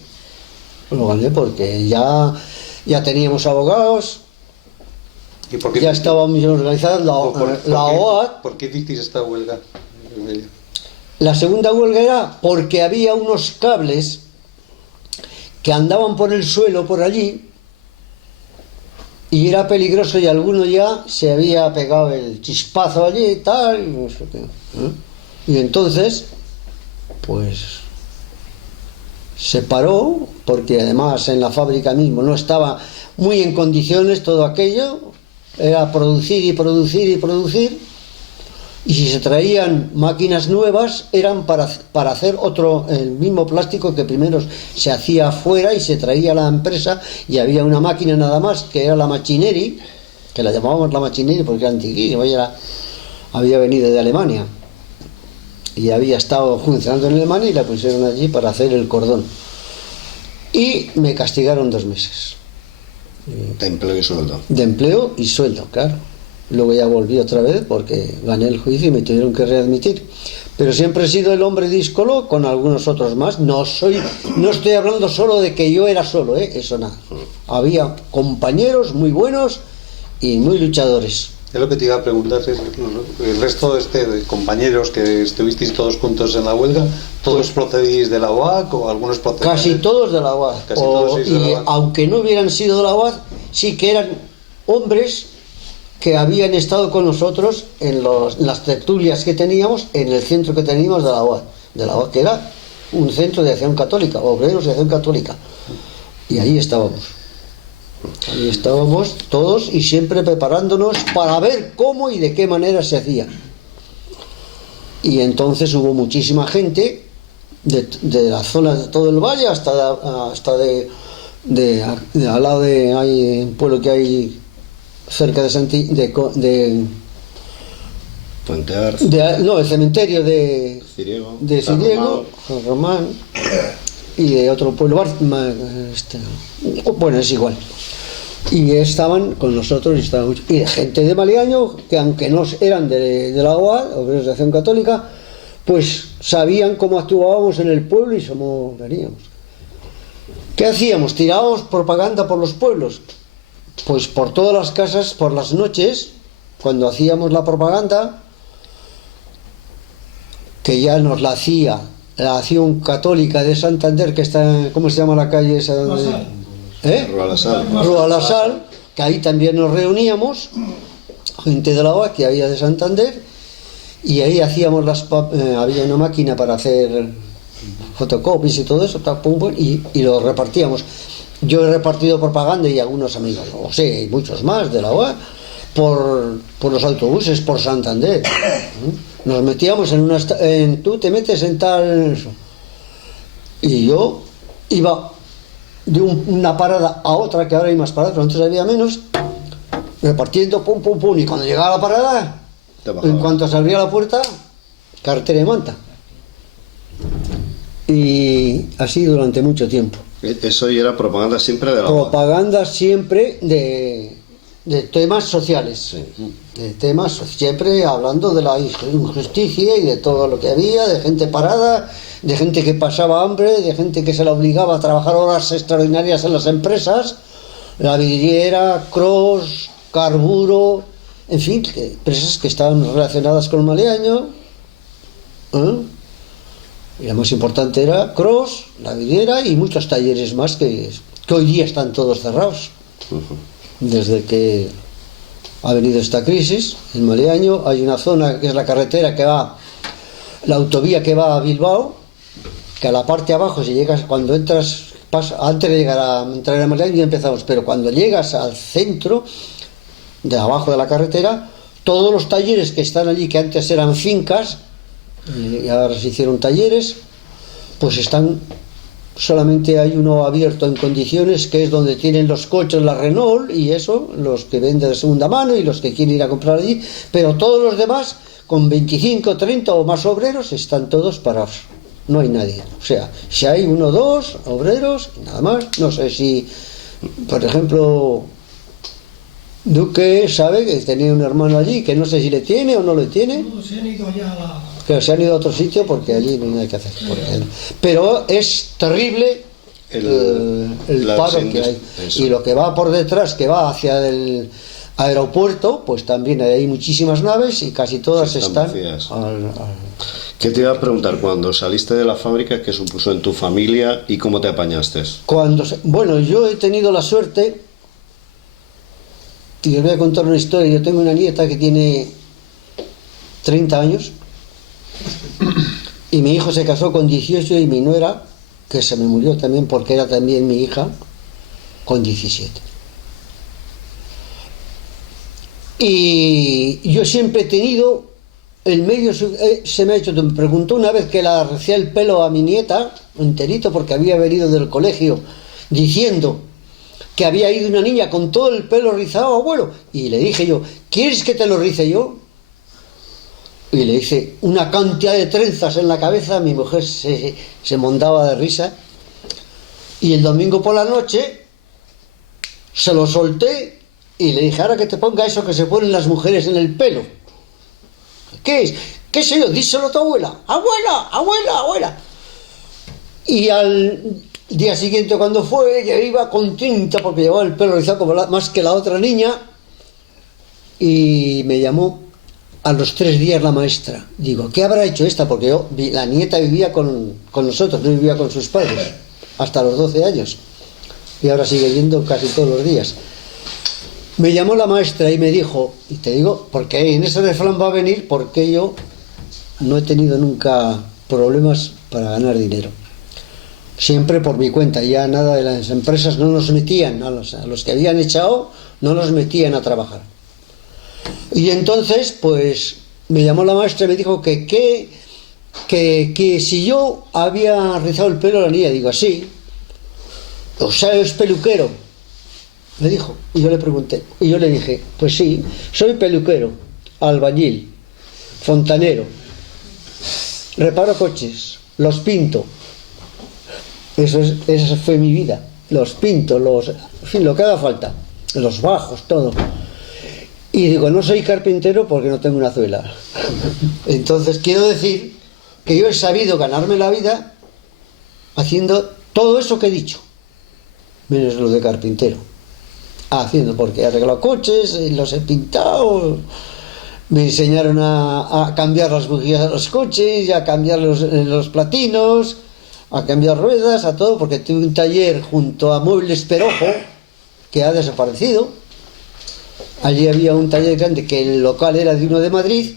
Lo gané porque ya teníamos abogados. ¿Y por qué ya estaba muy organizada la OAT. ¿Por qué hicisteis esta huelga? La segunda huelga era porque había unos cables que andaban por el suelo por allí y era peligroso, y alguno ya se había pegado el chispazo allí y tal, y no sé qué, ¿eh? Y entonces pues se paró, porque además en la fábrica mismo no estaba muy en condiciones todo aquello, era producir y producir y producir, y si se traían máquinas nuevas eran para hacer el mismo plástico que primero se hacía afuera y se traía a la empresa, y había una máquina nada más que era la Machinery, que la llamábamos la Machinery porque era antiquísima, había venido de Alemania y había estado funcionando en Alemania, y la pusieron allí para hacer el cordón, y me castigaron 2 meses de empleo y sueldo. De empleo y sueldo, claro. Luego ya volví otra vez porque gané el juicio y me tuvieron que readmitir. Pero siempre he sido el hombre díscolo con algunos otros más. No estoy hablando solo de que yo era solo, eso nada. Había compañeros muy buenos y muy luchadores. Es lo que te iba a preguntar, el resto de compañeros que estuvisteis todos juntos en la huelga, ¿todos procedís de la UAC o algunos procedían? Casi todos de la UAC. Casi todos sois de la UAC. Aunque no hubieran sido de la UAC, sí que eran hombres que habían estado con nosotros en las tertulias que teníamos en el centro que teníamos de la UAC, que era un centro de acción católica, obreros de acción católica, y ahí estábamos todos, y siempre preparándonos para ver cómo y de qué manera se hacía. Y entonces hubo muchísima gente de las zonas de todo el valle hasta de al lado de hay un pueblo que hay cerca de Puente Arce. El cementerio de Ciriego, San Román, y de otro pueblo, bueno, es igual. Y estaban con nosotros, y gente de Maliaño, que aunque no eran de la OAD, Obreros de Acción Católica, pues sabían cómo actuábamos en el pueblo y veníamos. ¿Qué hacíamos? Tirábamos propaganda por los pueblos. Pues por todas las casas, por las noches, cuando hacíamos la propaganda, que ya nos la hacía la Acción Católica de Santander, que está, ¿cómo se llama la calle esa? Rua La Sal, que ahí también nos reuníamos, gente de la OAC que había de Santander, y ahí hacíamos había una máquina para hacer fotocopies y todo eso, y lo repartíamos. Yo he repartido propaganda, y algunos amigos, y muchos más de la OAC, por los autobuses, por Santander. Nos metíamos tú te metes en tal... Y yo iba de una parada a otra, que ahora hay más paradas, pero antes había menos, repartiendo, pum, pum, pum, y cuando llegaba a la parada, en cuanto se abría la puerta, cartera de manta. Y así durante mucho tiempo. Eso ya era propaganda siempre de la propaganda siempre de temas sociales, sí. De temas siempre hablando de la injusticia y de todo lo que había, de gente parada, de gente que pasaba hambre, de gente que se la obligaba a trabajar horas extraordinarias en las empresas, la vidriera, Cross, Carburo, en fin, empresas que estaban relacionadas con el Maliaño, y la más importante era Cross, la vidriera, y muchos talleres más que hoy día están todos cerrados. Desde que ha venido esta crisis en Maleaño. Hay una zona que es la carretera que va, la autovía que va a Bilbao, que a la parte de abajo, si llegas, cuando entras, antes de llegar a entrar en Maleaño ya empezamos, pero cuando llegas al centro de abajo de la carretera, todos los talleres que están allí, que antes eran fincas y ahora se hicieron talleres, pues están, solamente hay uno abierto en condiciones, que es donde tienen los coches, la Renault y eso, los que venden de segunda mano y los que quieren ir a comprar allí, pero todos los demás, con 25, 30 o más obreros, están todos parados. No hay nadie. O sea, si hay 1 o 2 obreros, nada más. No sé si, por ejemplo, Duque sabe que tenía un hermano allí, que no sé si le tiene o no le tiene. Se han ido allá a la... Que se han ido a otro sitio porque allí no hay nada que hacer. Pero es terrible el paro que hay. Eso. Y lo que va por detrás, que va hacia el aeropuerto, pues también hay muchísimas naves y casi todas Sí, están vacías. ¿Qué te iba a preguntar? Cuando saliste de la fábrica, ¿qué supuso en tu familia y cómo te apañaste? Bueno, yo he tenido la suerte, y os voy a contar una historia. Yo tengo una nieta que tiene 30 años y mi hijo se casó con 18 y mi nuera, que se me murió también porque era también mi hija, con 17. Y yo siempre he tenido el medio, se me ha hecho, me preguntó una vez que la recía el pelo a mi nieta, enterito, porque había venido del colegio diciendo que había ido una niña con todo el pelo rizado, abuelo, y le dije yo, ¿quieres que te lo rice yo? Y le hice una cantidad de trenzas en la cabeza, mi mujer se montaba de risa, y el domingo por la noche se lo solté y le dije, ahora que te ponga eso que se ponen las mujeres en el pelo. ¿Qué es? ¿Qué sé yo? Díselo a tu abuela. ¡Abuela! ¡Abuela! ¡Abuela! Y al día siguiente, cuando fue, ella iba contenta porque llevaba el pelo rizado como más que la otra niña, y me llamó a los 3 días la maestra. Digo, ¿qué habrá hecho esta? Porque la nieta vivía con nosotros, no vivía con sus padres hasta los 12 años y ahora sigue yendo casi todos los días. Me llamó la maestra y me dijo, y te digo, porque en ese refrán va a venir, porque yo no he tenido nunca problemas para ganar dinero. Siempre por mi cuenta, ya nada de las empresas no nos metían, a los que habían echado, no nos metían a trabajar. Y entonces, pues, me llamó la maestra y me dijo que si yo había rizado el pelo a la niña, digo, sí, o sea, es peluquero. Me dijo, y yo le pregunté, y yo le dije, pues sí, soy peluquero, albañil, fontanero, reparo coches, los pinto. Esa fue mi vida, los pinto, en fin, lo que haga falta, los bajos, todo. Y digo, no soy carpintero porque no tengo una zuela. Entonces quiero decir que yo he sabido ganarme la vida haciendo todo eso que he dicho, menos lo de carpintero. Haciendo, porque he arreglado coches, los he pintado, me enseñaron a cambiar las bujías de los coches, a cambiar los platinos, a cambiar ruedas, a todo, porque tuve un taller junto a Muebles Perojo que ha desaparecido. Allí había un taller grande que el local era de uno de Madrid,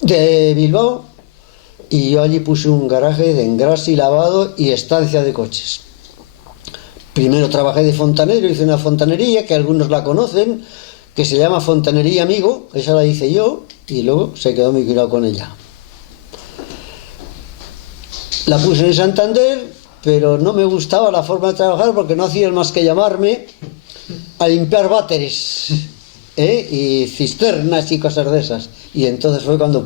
de Bilbao, y yo allí puse un garaje de engrase y lavado y estancia de coches. Primero trabajé de fontanero, hice una fontanería que algunos la conocen, que se llama Fontanería Amigo, esa la hice yo, y luego se quedó mi cuidado con ella. La puse en Santander, pero no me gustaba la forma de trabajar porque no hacían más que llamarme a limpiar váteres, y cisternas y cosas de esas. Y entonces fue cuando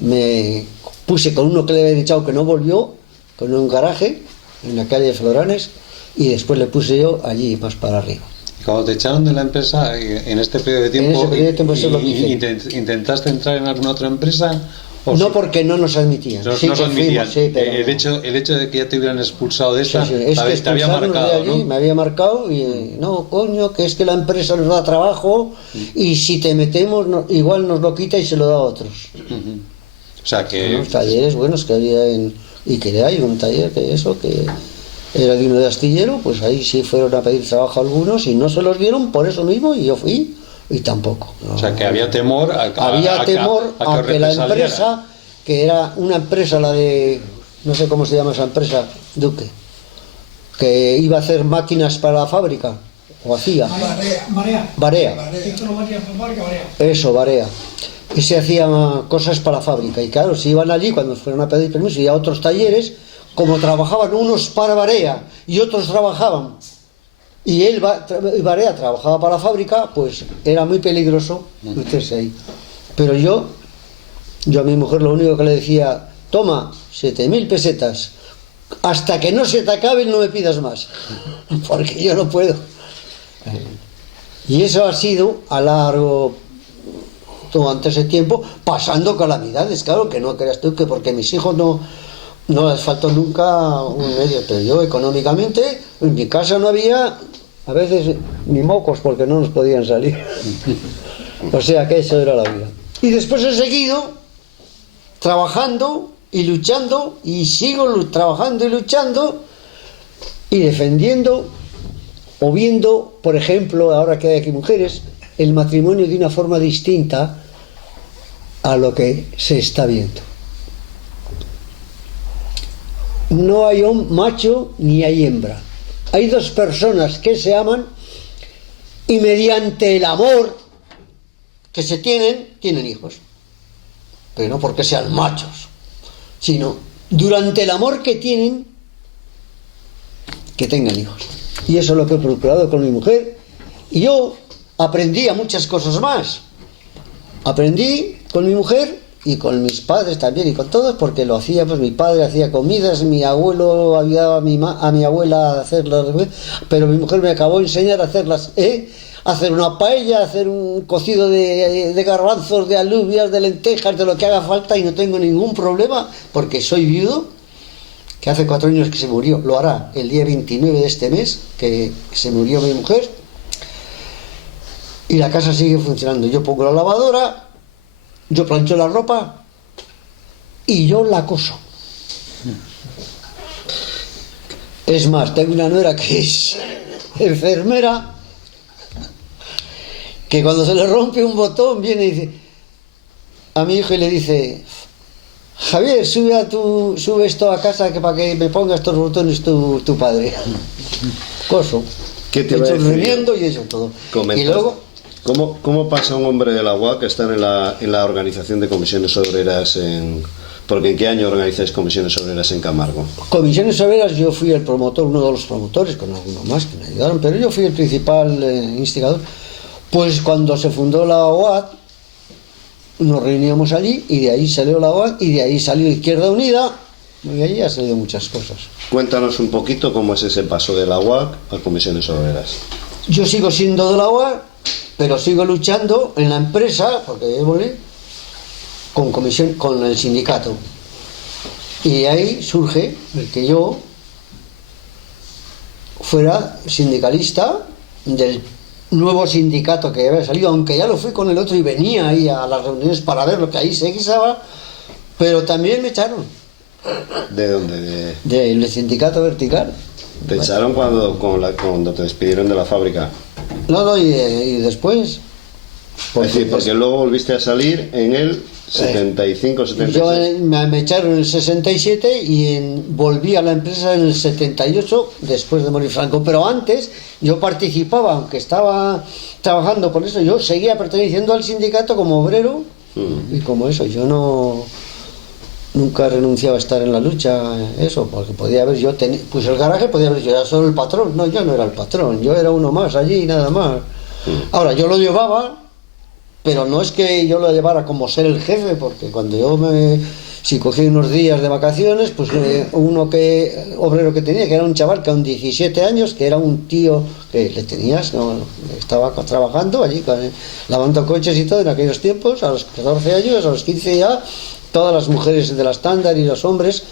me puse con uno que le había echado que no volvió, con un garaje en la calle de Floranes, y después le puse yo allí más para arriba. Cuando te echaron de la empresa, en este periodo de tiempo, eso es lo que hice. ¿Intentaste entrar en alguna otra empresa? No, porque no nos admitían. No, sí, no se admitían. Fuimos, sí, pero el hecho de que ya te hubieran expulsado de esta, sí. Es que te había marcado, de allí, ¿no? me había marcado y no, coño, que es que la empresa nos da trabajo y si te metemos, igual nos lo quita y se lo da a otros. Uh-huh. O sea que... Los talleres buenos que había y que hay un taller que era de uno de astillero, pues ahí sí fueron a pedir trabajo a algunos y no se los dieron por eso mismo y yo fui Y tampoco. No. O sea, que había temor a que la represaliara. empresa, que era una empresa, la de, no sé cómo se llama esa empresa, Duque, que iba a hacer máquinas para la fábrica, o hacía. Barea. Eso, Barea. Y se hacían cosas para la fábrica. Y claro, si iban allí cuando fueron a pedir permiso y a otros talleres, como trabajaban unos para Barea y otros trabajaban, y Barea trabajaba para la fábrica, pues era muy peligroso meterse ahí. Pero yo a mi mujer lo único que le decía, toma 7.000 pesetas, hasta que no se te acaben no me pidas más, porque yo no puedo. Y eso ha sido a largo, durante ese tiempo, pasando calamidades, claro, que no creas tú que porque mis hijos no les faltó nunca un medio, pero yo económicamente, en mi casa no había, a veces, ni mocos porque no nos podían salir. O sea que eso era la vida. Y después he seguido trabajando y luchando, y sigo trabajando y luchando y defendiendo o viendo, por ejemplo, ahora que hay aquí mujeres, el matrimonio de una forma distinta a lo que se está viendo. No hay un macho ni hay hembra. Hay dos personas que se aman y mediante el amor que se tienen hijos. Pero no porque sean machos, sino durante el amor que tienen, que tengan hijos. Y eso es lo que he procurado con mi mujer. Y yo aprendí a muchas cosas más. Aprendí con mi mujer y con mis padres también y con todos, porque lo hacía, pues mi padre hacía comidas, mi abuelo ayudaba a mi abuela a hacerlas, pero mi mujer me acabó de enseñar a hacerlas, hacer una paella, hacer un cocido de garbanzos, de alubias, de lentejas, de lo que haga falta, y no tengo ningún problema, porque soy viudo, que hace 4 años que se murió, lo hará el día 29 de este mes, que se murió mi mujer, y la casa sigue funcionando. Yo pongo la lavadora, yo plancho la ropa y yo la coso. Es más, tengo una nuera que es enfermera, que cuando se le rompe un botón viene y dice a mi hijo y le dice: Javier, sube esto a casa que para que me ponga estos botones tu padre. Coso. ¿Qué te va a decir? Riendo y eso todo. Y luego, ¿Cómo pasa un hombre de la UAC que está en la organización de comisiones obreras porque ¿en qué año organizáis comisiones obreras en Camargo? Comisiones obreras, yo fui el promotor, uno de los promotores, con algunos más que me ayudaron, pero yo fui el principal instigador. Pues cuando se fundó la OAD, nos reuníamos allí y de ahí salió la OAD y de ahí salió Izquierda Unida y allí ha salido muchas cosas. Cuéntanos un poquito cómo es ese paso de la UAC a comisiones obreras. Yo sigo siendo de la OAD, pero sigo luchando en la empresa, porque con el sindicato. Y de ahí surge el que yo fuera sindicalista del nuevo sindicato que había salido, aunque ya lo fui con el otro y venía ahí a las reuniones para ver lo que ahí se guisaba, pero también me echaron. ¿De dónde? Del sindicato vertical. ¿Te echaron cuando te despidieron de la fábrica? No, y después. Es decir, porque luego volviste a salir en el 75, 76. Yo me echaron en el 67 y volví a la empresa en el 78, después de morir Franco. Pero antes yo participaba, aunque estaba trabajando por eso, yo seguía perteneciendo al sindicato como obrero y como eso. Yo nunca renunciaba a estar en la lucha, eso, porque podía haber pues el garaje podía haber, yo era solo el patrón. No, yo no era el patrón, yo era uno más allí, nada más. Ahora, yo lo llevaba, pero no es que yo lo llevara como ser el jefe, porque cuando si cogí unos días de vacaciones, pues obrero que tenía, que era un chaval que a 17 años, que era un tío que le tenías, estaba trabajando allí, lavando coches y todo en aquellos tiempos, a los 14 años, a los 15 ya, todas las mujeres de la estándar y los hombres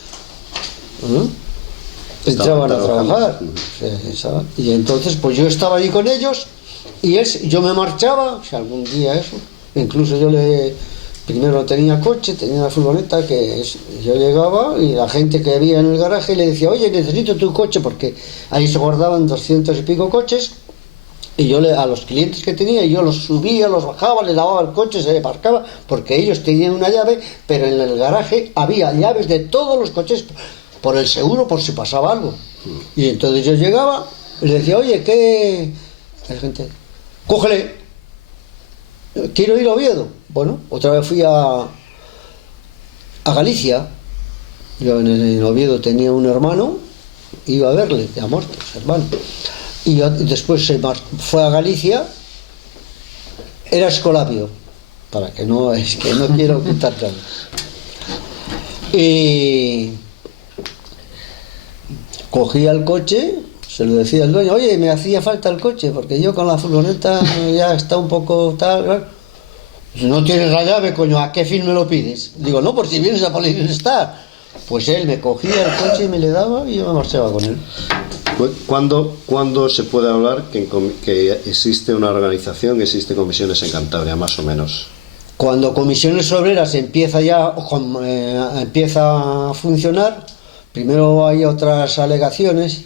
entraban a trabajar. Y entonces pues yo estaba allí con ellos y yo me marchaba, o sea, algún día eso, incluso primero tenía coche, tenía una furgoneta yo llegaba y la gente que había en el garaje le decía: oye, necesito tu coche, porque ahí se guardaban 200 y pico coches, Y yo a los clientes que tenía, yo los subía, los bajaba, les lavaba el coche, se aparcaba, porque ellos tenían una llave, pero en el garaje había llaves de todos los coches por el seguro, por si pasaba algo. Y entonces yo llegaba y le decía, oye, ¿qué? La gente, cógele, quiero ir a Oviedo. Bueno, otra vez fui a Galicia. Yo en Oviedo tenía un hermano, iba a verle, ya muerto, hermano. Y después fue a Galicia, era Escolapio, para que no, es que no quiero quitar nada. Y cogía el coche, se lo decía al dueño, oye, me hacía falta el coche, porque yo con la furgoneta ya está un poco tal. Si no tienes la llave, coño, ¿a qué fin me lo pides? Digo, no, por si vienes a Polistar. Pues él me cogía el coche y me le daba y yo me marchaba con él. ¿Cuándo se puede hablar que existe una organización, que existe Comisiones en Cantabria, más o menos? Cuando Comisiones Obreras empieza a funcionar, primero hay otras alegaciones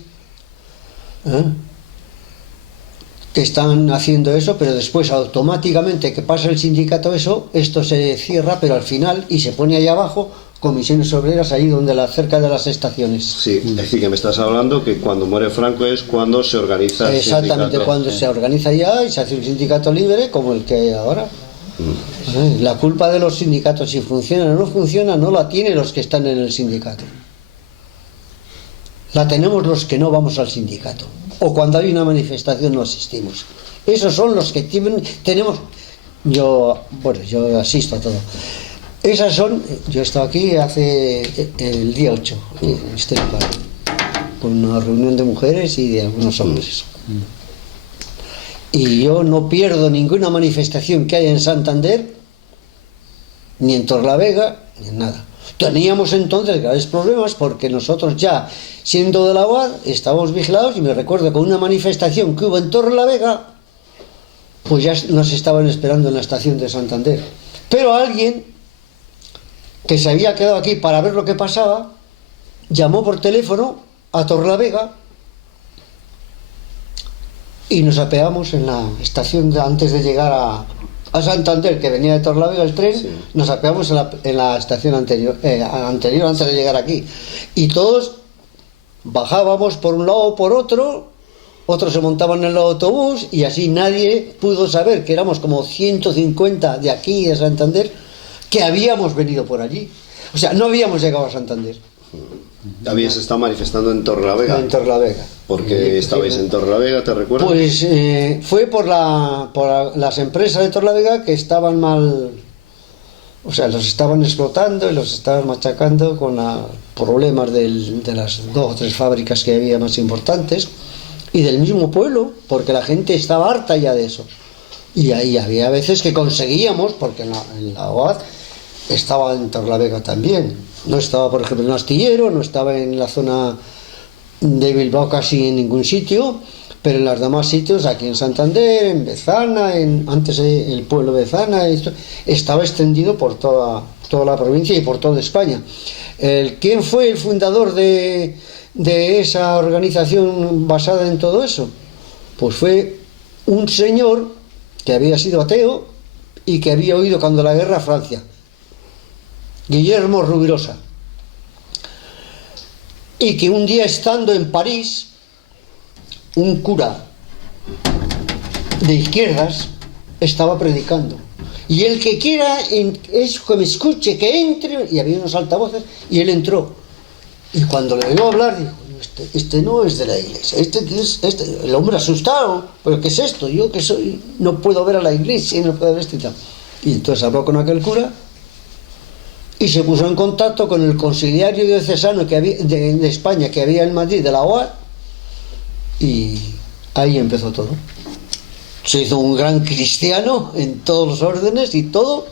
que están haciendo eso, pero después automáticamente que pasa el sindicato esto se cierra, pero al final, y se pone ahí abajo Comisiones Obreras, ahí cerca de las estaciones. Sí, es decir, que me estás hablando que cuando muere Franco es cuando se organiza el exactamente, sindicato. Cuando se organiza ya y se hace un sindicato libre como el que hay ahora. La culpa de los sindicatos, si funciona o no funciona, no la tienen los que están en el sindicato. La tenemos los que no vamos al sindicato. O cuando hay una manifestación no asistimos. Esos son los que tenemos... Yo asisto a todo. Esas son... Yo he estado aquí el día 8, en este lugar, con una reunión de mujeres y de algunos hombres. Y yo no pierdo ninguna manifestación que haya en Santander, ni en Torlavega, ni en nada. Teníamos entonces graves problemas porque nosotros ya, siendo de la UAD, estábamos vigilados, y me recuerdo que una manifestación que hubo en Torlavega, pues ya nos estaban esperando en la estación de Santander. Pero alguien que se había quedado aquí para ver lo que pasaba, llamó por teléfono a Torlavega y nos apeamos en la estación antes de llegar a Santander, que venía de Torlavega el tren. Sí. Nos apeamos en la estación anterior antes de llegar aquí, y todos bajábamos por un lado o por otro, otros se montaban en el autobús, y así nadie pudo saber que éramos como 150 de aquí de Santander que habíamos venido por allí. O sea, no habíamos llegado a Santander. ¿Habías estado manifestando en Torlavega? En Torlavega. ¿Por qué estabais en Torlavega, te recuerdas? Pues fue por las empresas de Torlavega que estaban mal, o sea, los estaban explotando y los estaban machacando con problemas de las 2 o 3 fábricas que había más importantes, y del mismo pueblo, porque la gente estaba harta ya de eso. Y ahí había veces que conseguíamos, porque en la OAD estaba en Torlavega también. No estaba, por ejemplo, en Astillero, no estaba en la zona de Bilbao casi en ningún sitio, pero en los demás sitios, aquí en Santander, en Bezana, antes el pueblo Bezana, estaba extendido por toda la provincia y por toda España. ¿Quién fue el fundador de esa organización basada en todo eso? Pues fue un señor que había sido ateo y que había oído cuando la guerra a Francia, Guillermo Rubirosa, y que un día, estando en París, un cura de izquierdas estaba predicando, y el que quiera es que me escuche, que entre, y había unos altavoces, y él entró, y cuando le oyó hablar dijo, este no es de la iglesia, el hombre asustado, pero ¿qué es esto? Yo que soy, no puedo ver a la iglesia, no puedo ver esto y tal. Y entonces habló con aquel cura y se puso en contacto con el conciliario diocesano que había, de España, que había en Madrid, de la OAD, y ahí empezó todo. Se hizo un gran cristiano en todos los órdenes y todo,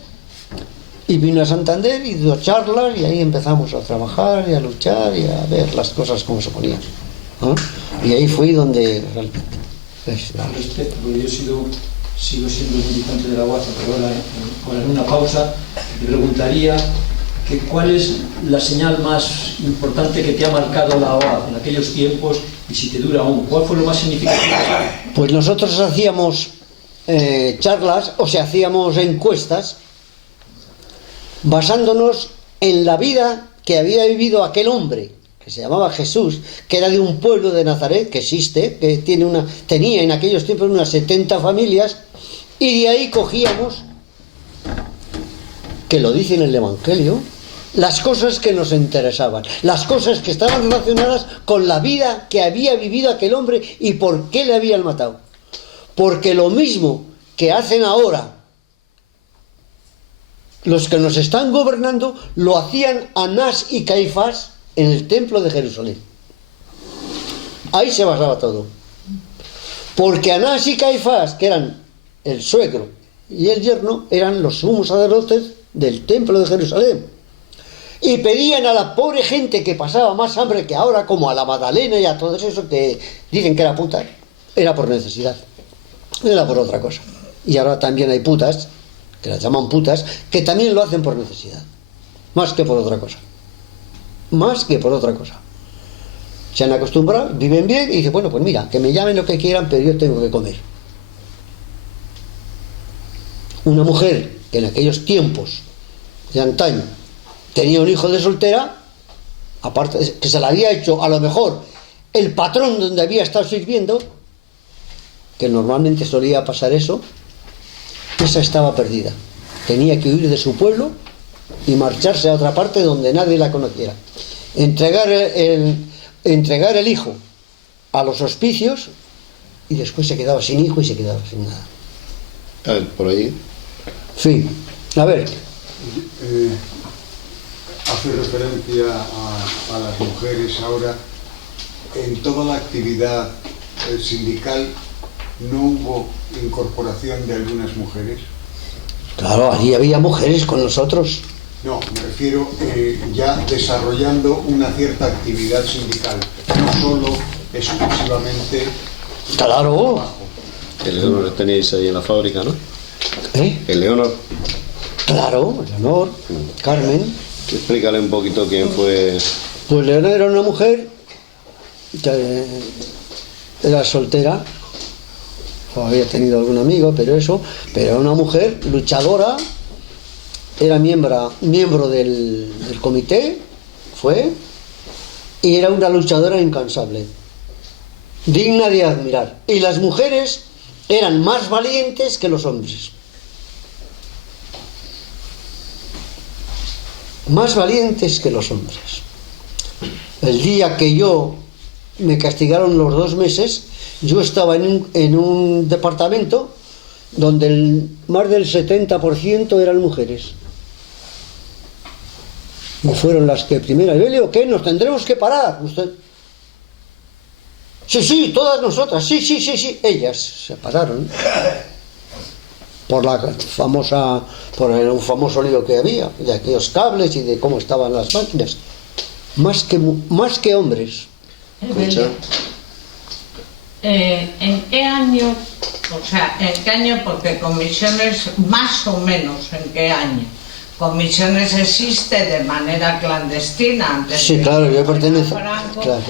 y vino a Santander y dio charlas, y ahí empezamos a trabajar y a luchar y a ver las cosas como se ponían, ¿no? Y ahí fue donde realmente... Yo sigo siendo militante de la UAD, pero ahora en una pausa te preguntaría que cuál es la señal más importante que te ha marcado la OAD en aquellos tiempos Y si te dura aún, ¿cuál fue lo más significativo? Pues nosotros hacíamos charlas, o sea, hacíamos encuestas basándonos en la vida que había vivido aquel hombre, que se llamaba Jesús, que era de un pueblo de Nazaret, que existe, que tenía en aquellos tiempos unas 70 familias, y de ahí cogíamos, que lo dice en el Evangelio, las cosas que nos interesaban, las cosas que estaban relacionadas con la vida que había vivido aquel hombre y por qué le habían matado. Porque lo mismo que hacen ahora los que nos están gobernando, lo hacían Anás y Caifás en el templo de Jerusalén. Ahí se basaba todo. Porque Anás y Caifás, que eran el suegro y el yerno, eran los sumos sacerdotes del templo de Jerusalén. Y pedían a la pobre gente que pasaba más hambre que ahora, como a la Magdalena y a todos esos que dicen que era puta, era por necesidad, era por otra cosa. Y ahora también hay putas, que las llaman putas, que también lo hacen por necesidad, más que por otra cosa. Más que por otra cosa. Se han acostumbrado, viven bien y dicen, bueno, pues mira, que me llamen lo que quieran, pero yo tengo que comer. Una mujer que en aquellos tiempos de antaño tenía un hijo de soltera, aparte de que se la había hecho a lo mejor el patrón donde había estado sirviendo, que normalmente solía pasar eso, esa estaba perdida. Tenía que huir de su pueblo y marcharse a otra parte donde nadie la conociera. Entregar el hijo a los hospicios y después se quedaba sin hijo y se quedaba sin nada. A ver, por allí. Sí, a ver. Hace referencia a las mujeres ahora. En toda la actividad sindical no hubo incorporación de algunas mujeres. Claro, allí había mujeres con nosotros. No, me refiero ya desarrollando una cierta actividad sindical, no solo exclusivamente. Claro. Trabajo. El Leonor tenéis ahí en la fábrica, ¿no? El Leonor. Claro, Leonor, Carmen. Explícale un poquito quién fue. Pues Leonor era una mujer que era soltera, o había tenido algún amigo, pero era una mujer luchadora, era miembro del comité, y era una luchadora incansable, digna de admirar. Y las mujeres eran más valientes que los hombres. Más valientes que los hombres. El día que me castigaron los 2 meses, yo estaba en un departamento donde más del 70% eran mujeres. Y fueron las que primero, yo le digo, ¿qué? ¿Nos tendremos que parar? ¿Usted? Sí, todas nosotras, sí. Ellas se pararon por un famoso lío que había, de aquellos cables y de cómo estaban las máquinas. Más que hombres. ¿En qué año? O sea, ¿en qué año? Porque comisiones, más o menos, ¿en qué año? Comisiones existe de manera clandestina antes. Sí, claro, yo pertenezco. Claro.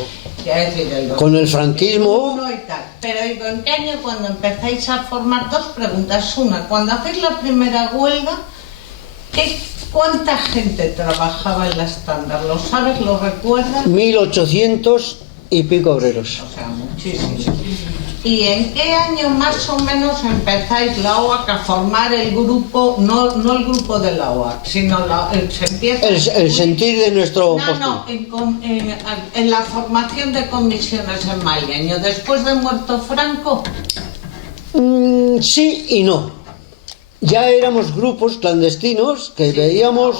Con el franquismo. Y tal. Pero digo, ¿en qué año cuando empezáis a formar? 2 preguntas. Una, cuando hacéis la primera huelga, ¿cuánta gente trabajaba en la estándar? ¿Lo sabes? ¿Lo recuerdas? 1800 y pico obreros. O sea, muchísimo. ¿Y en qué año más o menos empezáis la OAC a formar el grupo, no el grupo de la OAC, sino el sentir de nuestro en la formación de comisiones en Maliaño, después de muerto Franco? Sí y no. Ya éramos grupos clandestinos que veíamos,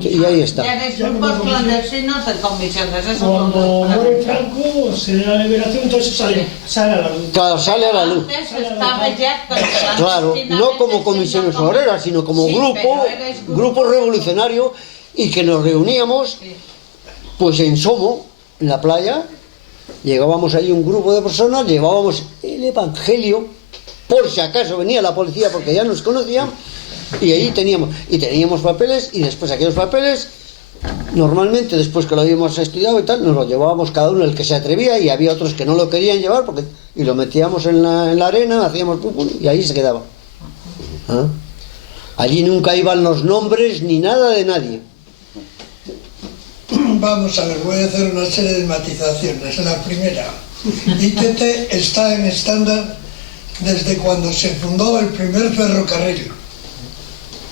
y ahí está. Ya eres grupos clandestinos de comisiones, eso. Cuando muere Franco, se da la liberación, entonces sale a la luz. Claro, sale a la luz. Antes estaba ya claro, no como comisiones obreras, sino como grupo revolucionario, y que nos reuníamos pues en Somo, en la playa. Llegábamos ahí un grupo de personas, llevábamos el Evangelio, por si acaso venía la policía, porque ya nos conocían, y ahí teníamos papeles, y después aquellos papeles Normalmente, después que lo habíamos estudiado y tal, nos lo llevábamos cada uno el que se atrevía, y había otros que no lo querían llevar y lo metíamos en la arena, hacíamos pum, pum, y ahí se quedaba. ¿Ah? Allí nunca iban los nombres ni nada de nadie. Vamos a ver, voy a hacer una serie de matizaciones. La primera, ITT está en estándar desde cuando se fundó el primer ferrocarril.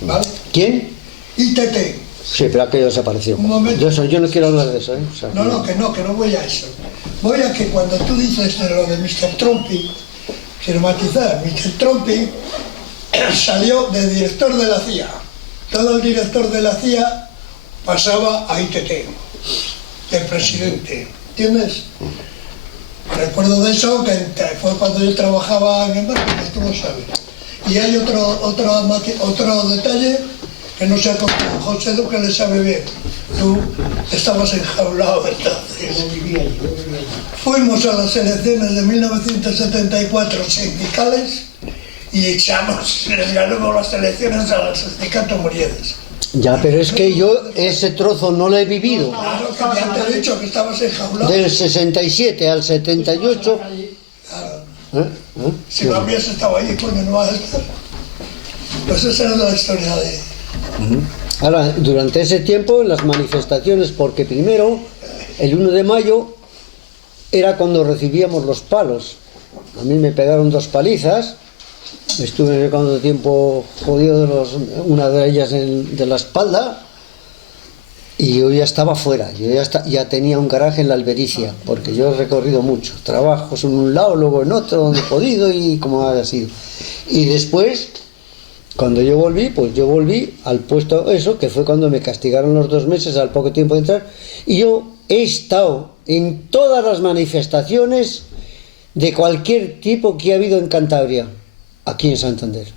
¿Vale? ¿Quién? ITT. Sí, pero aquello desapareció. Un momento. Yo no quiero hablar de eso, ¿eh? O sea, No, que no voy a eso. Voy a que cuando tú dices de lo de Mr. Trumpy, quiero matizar, Mr. Trumpy salió de director de la CIA. Todo el director de la CIA pasaba a ITT, de presidente, ¿entiendes? Recuerdo de eso, que fue cuando yo trabajaba en el marketing, tú lo sabes. Y hay otro detalle que no se ha contado. José Duque le sabe bien. Tú estabas enjaulado entonces. Fuimos a las elecciones de 1974 sindicales y les ganamos las elecciones a los sindicatos Muriedes. ya, pero es que yo ese trozo no lo he vivido. Claro, que ya te he dicho que estabas enjaulado. Del 67 al 78. Claro. Si no habías estado ahí, coño, no vas a estar. Pues esa era la historia de... Ahora, durante ese tiempo, en las manifestaciones, porque primero, el 1 de mayo, era cuando recibíamos los palos. A mí me pegaron 2 palizas, estuve no sé cuánto tiempo jodido una de ellas de la espalda, y yo ya estaba fuera, yo ya tenía un garaje en la Albericia, porque yo he recorrido mucho, trabajos en un lado, luego en otro, donde he podido y como haya sido. Y después, cuando yo volví, pues yo volví al puesto eso, que fue cuando me castigaron los 2 meses al poco tiempo de entrar, y yo he estado en todas las manifestaciones de cualquier tipo que ha habido en Cantabria, aquí en Santander.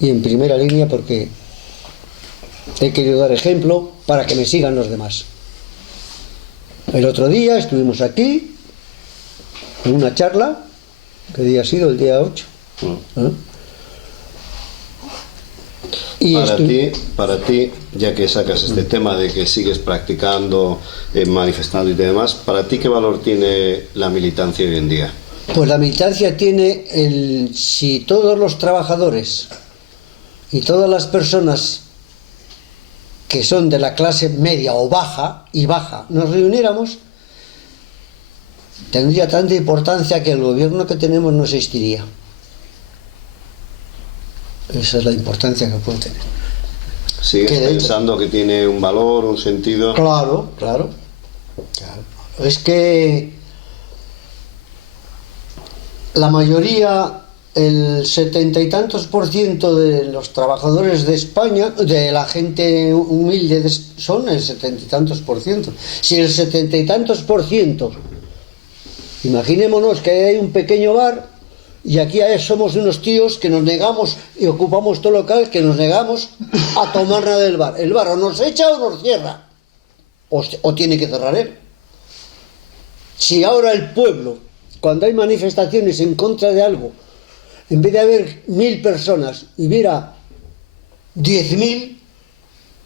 Y en primera línea porque he querido dar ejemplo para que me sigan los demás. El otro día estuvimos aquí en una charla, ¿qué día ha sido? El día 8. ¿Eh? Y para ti, ya que sacas este tema de que sigues practicando, manifestando y demás, ¿para ti qué valor tiene la militancia hoy en día? Pues la militancia tiene si todos los trabajadores y todas las personas que son de la clase media o baja nos reuniéramos, tendría tanta importancia que el gobierno que tenemos no existiría. Esa es la importancia que puede tener. ¿Sigues pensando que tiene un valor, un sentido? Claro. Es que la mayoría, el 70 y tantos % de los trabajadores de España, de la gente humilde, son el 70 y tantos %. Si el 70 y tantos %, imaginémonos que hay un pequeño bar y aquí somos unos tíos que nos negamos y ocupamos todo local, que nos negamos a tomar nada del bar. El bar o nos echa o nos cierra, o tiene que cerrar él. Si ahora el pueblo, cuando hay manifestaciones en contra de algo, en vez de haber 1000 personas y hubiera 10.000,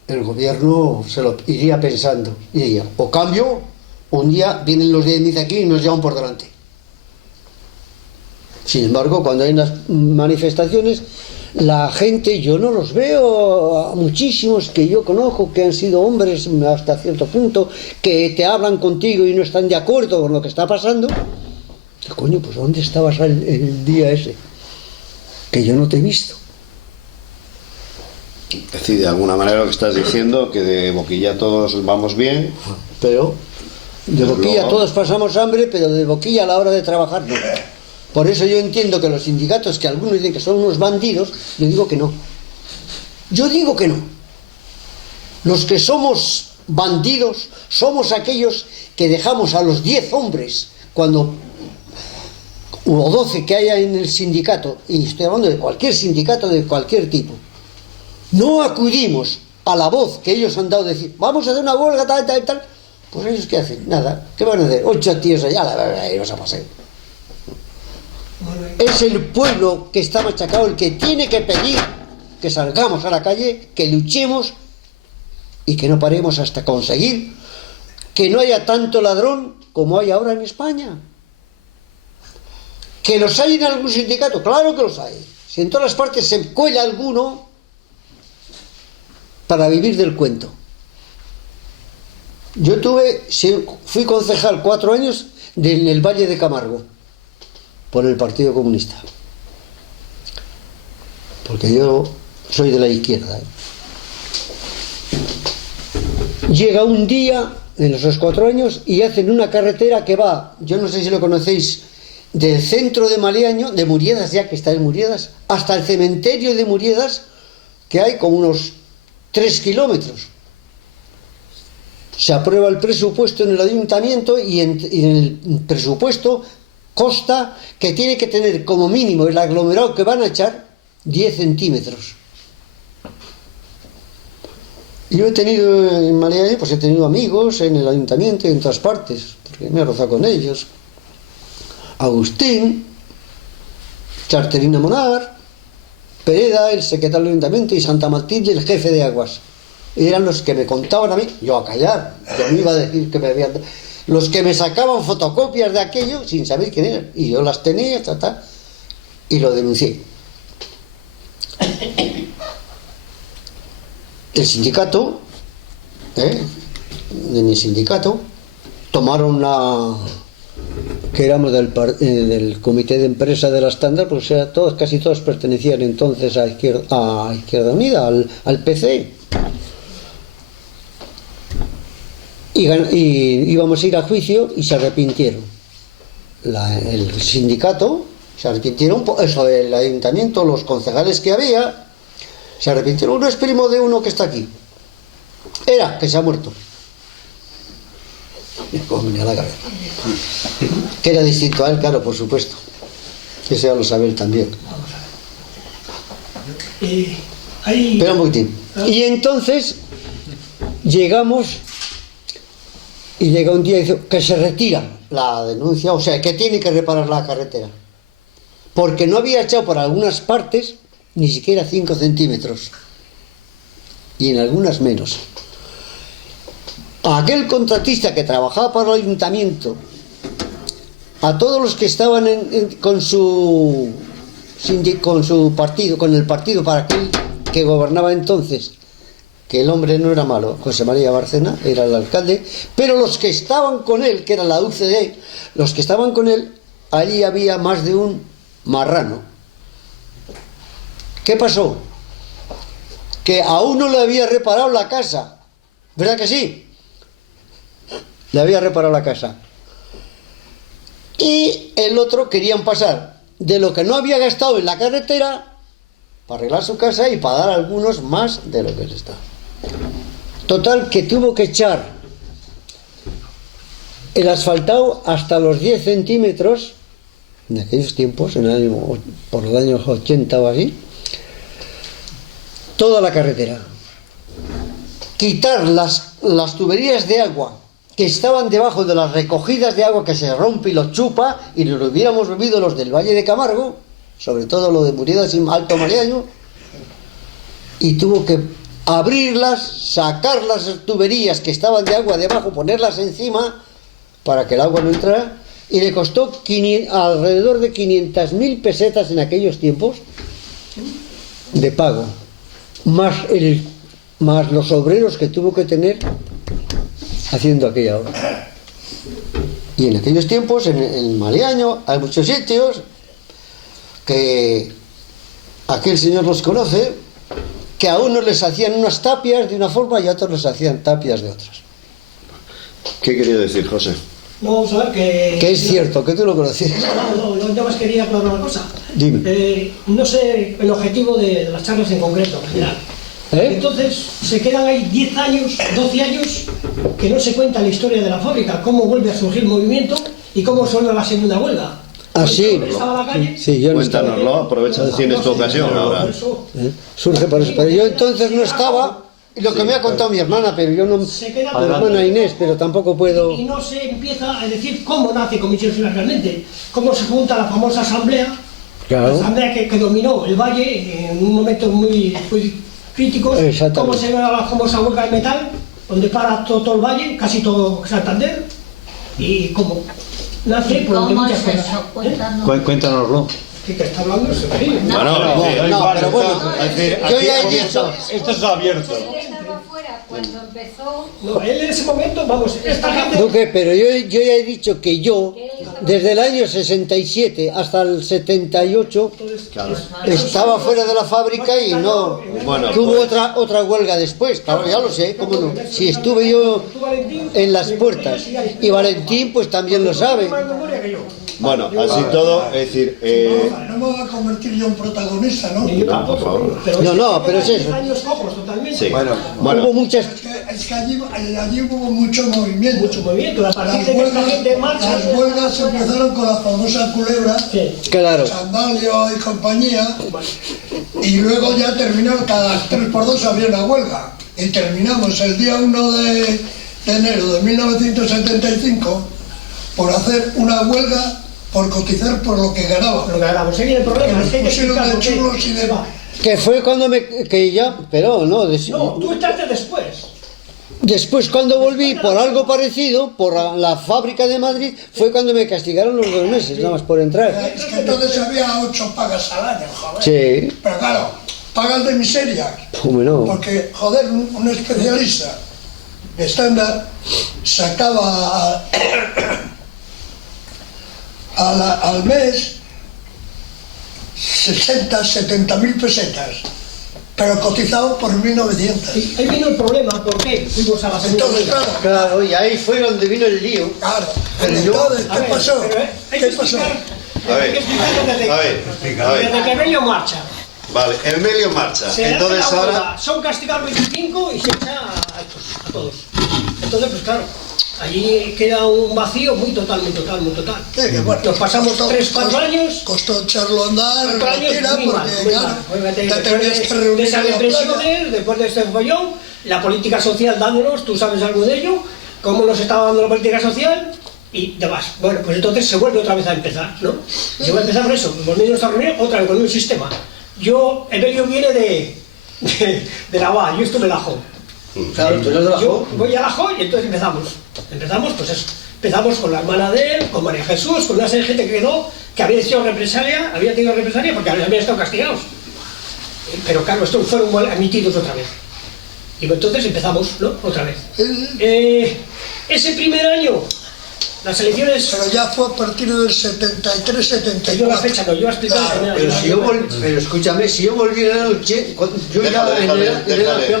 el gobierno se lo iría pensando y diría, o cambio, un día vienen los 10.000 aquí y nos llevan por delante. Sin embargo, cuando hay unas manifestaciones, la gente, yo no los veo a muchísimos que yo conozco, que han sido hombres hasta cierto punto, que te hablan contigo y no están de acuerdo con lo que está pasando. Coño, pues ¿dónde estabas el día ese? Que yo no te he visto. Es decir, de alguna manera lo que estás diciendo, que de boquilla todos vamos bien. Pero de boquilla luego todos pasamos hambre, pero de boquilla a la hora de trabajar no. Por eso yo entiendo que los sindicatos, que algunos dicen que son unos bandidos, yo digo que no. Yo digo que no. Los que somos bandidos somos aquellos que dejamos a los 10 hombres o 12 que haya en el sindicato, y estoy hablando de cualquier sindicato de cualquier tipo, no acudimos a la voz que ellos han dado de decir, vamos a hacer una huelga, tal, pues ellos ¿qué hacen? Nada. ¿Qué van a hacer? 8 tíos allá, ellos a paseo. Es el pueblo que está machacado el que tiene que pedir que salgamos a la calle, que luchemos y que no paremos hasta conseguir que no haya tanto ladrón como hay ahora en España. ¿Que los hay en algún sindicato? Claro que los hay. Si en todas las partes se cuela alguno para vivir del cuento. Yo fui concejal 4 años en el Valle de Camargo por el Partido Comunista, porque yo soy de la izquierda. Llega un día en esos 4 años y hacen una carretera que va, yo no sé si lo conocéis, del centro de Maliaño, de Muriedas, ya que está en Muriedas, hasta el cementerio de Muriedas, que hay como unos 3 kilómetros. Se aprueba el presupuesto en el ayuntamiento y en el presupuesto consta que tiene que tener como mínimo el aglomerado que van a echar 10 centímetros. Yo he tenido en Maliaño, pues he tenido amigos en el ayuntamiento y en todas partes, porque me he rozado con ellos. Agustín, Charterina Monar, Pereda, el secretario del ayuntamiento, y Santa Matilde, el jefe de aguas. Eran los que me contaban a mí, yo a callar, yo no iba a decir que me habían... Los que me sacaban fotocopias de aquello sin saber quién eran, y yo las tenía, y lo denuncié. El sindicato, de mi sindicato, tomaron que éramos del comité de empresa de la Estándar, pues casi todos pertenecían entonces a Izquierda Unida, al PC. Y íbamos a ir a juicio y se arrepintieron. El sindicato se arrepintieron, eso, el ayuntamiento, los concejales que había, se arrepintieron. Uno es primo de uno que está aquí. Era que se ha muerto. Me a la cabeza. Que era distinto a él, claro, por supuesto. Eso ya lo sabe él también. Espera un poquitín. Y entonces llegamos, y llega un día y dice que se retira la denuncia, o sea, que tiene que reparar la carretera. Porque no había echado por algunas partes ni siquiera 5 centímetros. Y en algunas menos. A aquel contratista que trabajaba para el ayuntamiento, a todos los que estaban con su partido, con el partido para aquel que gobernaba entonces, que el hombre no era malo, José María Bárcena era el alcalde, pero los que estaban con él, que era la UCD, los que estaban con él, allí había más de un marrano. ¿Qué pasó? Que a uno le había reparado la casa, ¿verdad que sí? Le había reparado la casa. Y el otro querían pasar de lo que no había gastado en la carretera para arreglar su casa y para dar a algunos más de lo que les está. Total, que tuvo que echar el asfaltado hasta los 10 centímetros en aquellos tiempos, por los años 80 o así, toda la carretera. Quitar las tuberías de agua que estaban debajo de las recogidas de agua que se rompe y los chupa, y lo hubiéramos bebido los del Valle de Camargo, sobre todo lo de Muriedas y Alto Maliaño, y tuvo que abrirlas, sacar las tuberías que estaban de agua debajo, ponerlas encima para que el agua no entrara, y le costó alrededor de 500.000 pesetas en aquellos tiempos de pago, más los obreros que tuvo que tener haciendo aquella obra. Y en aquellos tiempos, en Maliaño, hay muchos sitios que aquel señor los conoce, que a unos les hacían unas tapias de una forma y a otros les hacían tapias de otras. ¿Qué quería decir, José? No, vamos a ver que... Que es cierto, que tú lo conocías. No, yo más quería aclarar una cosa. Dime. No sé el objetivo de las charlas en concreto, en general. Entonces se quedan ahí 10 años, 12 años que no se cuenta la historia de la fábrica, cómo vuelve a surgir el movimiento y cómo suena la segunda huelga. Ah, sí. Sí, yo no estaba. Cuéntanoslo, aprovecha, tienes tu ocasión ahora. Surge por eso, pero yo entonces no estaba, y lo que me ha contado mi hermana, pero yo no, mi hermana Inés, pero tampoco puedo. Y no se empieza a decir cómo nace Comisión Ciudad realmente, cómo se junta la famosa asamblea, claro. La asamblea que dominó el valle en un momento muy críticos, Exactamente. cómo se ve la famosa huelga de metal, donde para todo el valle, casi todo Santander, y cómo nace por ¿Cómo muchas es cosas. eso? Cuéntanos. Cuéntanoslo. ¿Qué está hablando? Es terrible. No, pero bueno, yo ya he dicho, Esto es abierto. Estaba fuera cuando empezó. No, él en ese momento, vamos, esta gente... Duque, pero yo ya he dicho que yo, desde el año 67 hasta el 78, estaba fuera de la fábrica y no... Bueno, que hubo otra huelga después, claro, ya lo sé, cómo no. Si estuve yo en las puertas, y Valentín pues también lo sabe. Más memoria que yo. Bueno, así todo, es decir, No me voy a convertir yo en protagonista, ¿no? Ni yo No, tampoco. por favor. Pero No, pero es eso. 10 años cojos totalmente. sí. Bueno, Hubo muchas... Es que allí hubo mucho movimiento. Mucho movimiento. A partir Las de que esta gente huelgas, marcha... las huelgas empezaron con la famosa culebra, Sí. Claro. Sandalio y compañía, y luego ya terminaron, cada 3x2 había una huelga. Y terminamos el día 1 de enero de 1975 por hacer una huelga por cotizar por lo que ganaba. Lo que ganamos. Ahí viene el problema. Es que hay que Pusieron explicar de por qué chulos y de... se va. Que fue cuando que ya... Pero no, No, tú estás después. después cuando volví por algo parecido, por la fábrica de Madrid, fue cuando me castigaron los 2 meses, nada más por entrar. Es que entonces había 8 pagas al año, joder. Sí, Pero claro, pagas de miseria. hombre, no. Porque, joder, un especialista de estándar sacaba al mes 60, 70.000 pesetas, pero cotizado por 1.900. Y ahí vino el problema. ¿Por qué fuimos a la segunda Entonces, huelga? claro, Claro, y ahí fue donde vino el lío. claro. Pero yo- Entonces, A ¿qué ver, pasó? pero, hay ¿Qué que pasó? explicar, A hay que ver, explicarlo a desde que Bello marcha. vale, Emilio marcha. Se Entonces hace la ahora, huelga, son castigados 25 y se echa a todos. Entonces, pues claro, allí queda un vacío muy total. Sí, que bueno, Nos pasamos costó- 3-4 años. Costó echarlo a andar en 4 años mentira, muy mal, porque, muy claro, mal. Obviamente, te después tenías que de reunir esas en la playa. represiones, después de este follón, la política social dándonos, tú sabes algo de ello, cómo nos estaba dando la política social y demás. Bueno, pues entonces se vuelve otra vez a empezar, ¿no? Se vuelve a empezar por eso, volviendo a reunión otra vez con un sistema. Emilio viene de la UA, yo estuve en la JO. Claro, tú eres de la Yo JO. voy a la JO y entonces empezamos pues eso. Empezamos con la hermana de él, con María Jesús, con una serie de gente que quedó, que había tenido represalia porque habían estado castigados. Pero claro, estos fueron admitidos otra vez. Y entonces empezamos, ¿no? Otra vez. Ese primer año, las elecciones... Pero ya fue a partir del Yo la fecha 73-74. no, yo voy a explicar... Claro, Pero si yo volví, pero escúchame, si yo volví en el año 80, yo ya Déjale, en el déjale.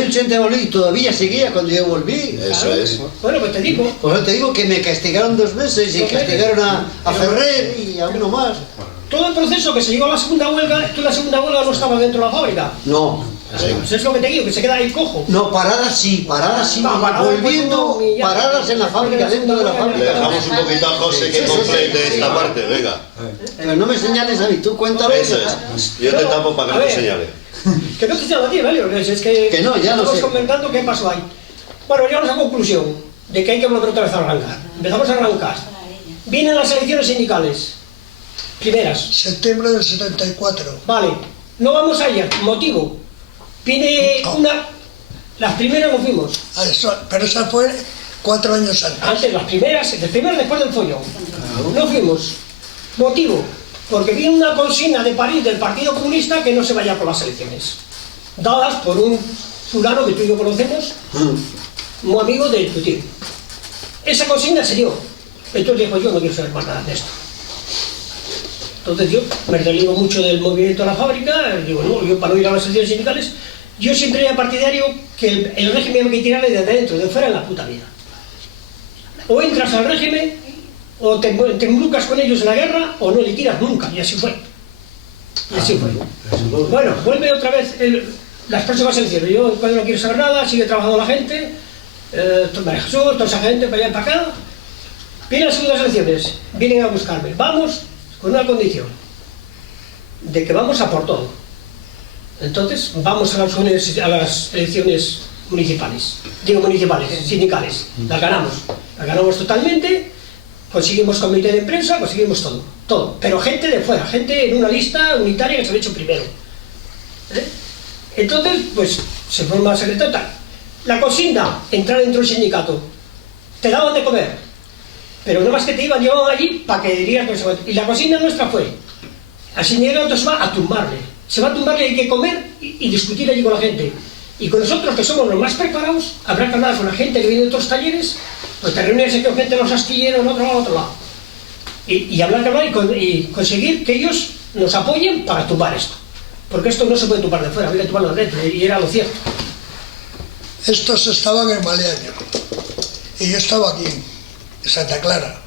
año 80 volví y todavía seguía cuando yo volví. eso es. Bueno, pues te digo, Por eso te digo que me castigaron 2 meses y castigaron a Ferrer y a uno más. todo el proceso que se llegó a la segunda huelga, tú en la segunda huelga no estabas dentro de la fábrica. No, Pues es lo que te digo, que se queda ahí cojo. no, paradas sí, No, paradas, volviendo, pues, no, ya. paradas en la fábrica, dentro de la Le fábrica. dejamos un poquito a José que complete esta parte, venga. Pero no me señales a mí, tú cuéntalo. Eso es. Yo te tapo para que A no te ver. señale. Que no te señalo a ti, ¿vale? Es que, Que no, ya lo estamos sé. comentando qué pasó ahí. Bueno, llegamos a la conclusión de que hay que volver otra vez a arrancar. Empezamos a arrancar. Vienen las elecciones sindicales. Primeras. Septiembre del 74. Vale. No vamos allá. Motivo. Viene una... Las primeras no fuimos. Pero esa fue 4 años antes. Antes, las primeras después del follón. No fuimos. Motivo. Porque viene una consigna de París del Partido Comunista que no se vaya por las elecciones. Dadas por un fulano que tú y yo conocemos, un amigo de tu tío. Esa consigna se dio. Entonces dijo, yo no quiero saber más nada de esto. Entonces yo me desligo mucho del movimiento de la fábrica, digo, no, yo para no ir a las elecciones sindicales, yo siempre era partidario que el régimen hay que tirarle desde dentro, de fuera en la puta vida. O entras al régimen, o te embrucas con ellos en la guerra, o no le tiras nunca, y así fue. Y así fue. Bueno, vuelve otra vez las próximas elecciones. Yo cuando no quiero saber nada, sigue trabajando la gente, María Jesús, toda esa gente para allá y para acá. Vienen las segundas elecciones, vienen a buscarme. Vamos con una condición, de que vamos a por todo. Entonces, vamos a las elecciones municipales. Digo municipales, sindicales. Las ganamos totalmente, conseguimos comité de prensa, conseguimos todo. Pero gente de fuera, gente en una lista unitaria que se había hecho primero. Entonces, pues, se forma secretaria. La cocina, entrar dentro del sindicato, te daban de comer, pero no más que te llevaban allí para que dirías que se va. Y la cocina nuestra fue, al sindicato se va a tumbarle, hay que comer y discutir allí con la gente. Y con nosotros, que somos los más preparados, habrá que hablar con la gente que viene de otros talleres, pues te reúnes con gente de los astilleros, otro lado. Y hablar y conseguir que ellos nos apoyen para tumbar esto. Porque esto no se puede tumbar de fuera, había que tumbarlo de dentro, y era lo cierto. Estos estaban en Maliaño, y yo estaba aquí, en Santa Clara.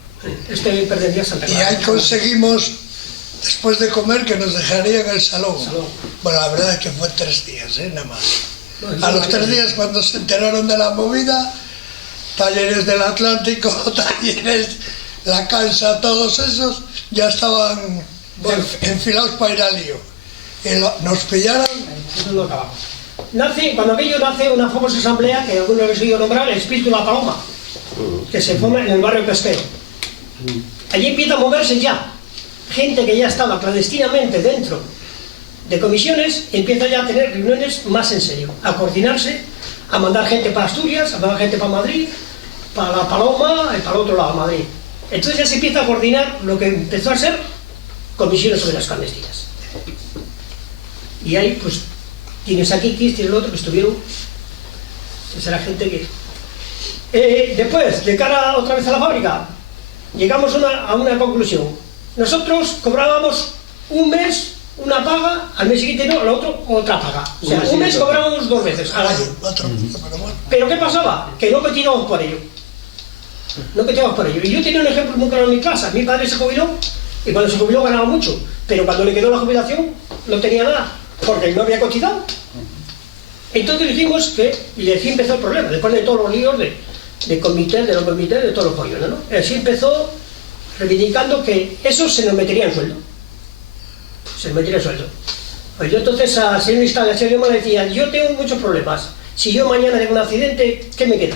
Este pertenecía a Santa Clara. Y ahí conseguimos, después de comer, que nos dejarían en el salón. Bueno, la verdad es que fue 3 días, nada más. A los 3 días, cuando se enteraron de la movida, Talleres del Atlántico, Talleres La Cansa, todos esos, ya estaban enfilados para ir al lío. Y nos pillaron. Eso lo acabamos. Cuando aquello nace una famosa asamblea, que algunos habéis oído nombrar, el Espíritu de la Paloma, que se forma en el barrio pesquero. Allí empieza a moverse ya gente que ya estaba clandestinamente dentro de comisiones, empieza ya a tener reuniones más en serio, a coordinarse, a mandar gente para Asturias, a mandar gente para Madrid, para La Paloma y para el otro lado, Madrid. Entonces ya se empieza a coordinar lo que empezó a ser comisiones sobre las clandestinas. Y ahí, pues, tienes aquí, tienes el otro, que estuvieron, pues era gente que... después, de cara otra vez a la fábrica, llegamos a una conclusión. Nosotros cobrábamos un mes una paga, al mes siguiente no, al otro otra paga. O sea, un mes cobrábamos 2 veces al año. Pero ¿qué pasaba? Que no cotizábamos por ello. Y yo tenía un ejemplo muy claro en mi casa. Mi padre se jubiló, y cuando se jubiló ganaba mucho, pero cuando le quedó la jubilación no tenía nada, porque no había cotizado. Entonces dijimos que, y así empezó el problema, después de todos los líos de comités, de los comités, de todos los pollos, ¿no? Así empezó reivindicando que eso se nos metería en sueldo. Pues yo entonces al señor instalación le decía, yo tengo muchos problemas, si yo mañana tengo un accidente, ¿qué me queda?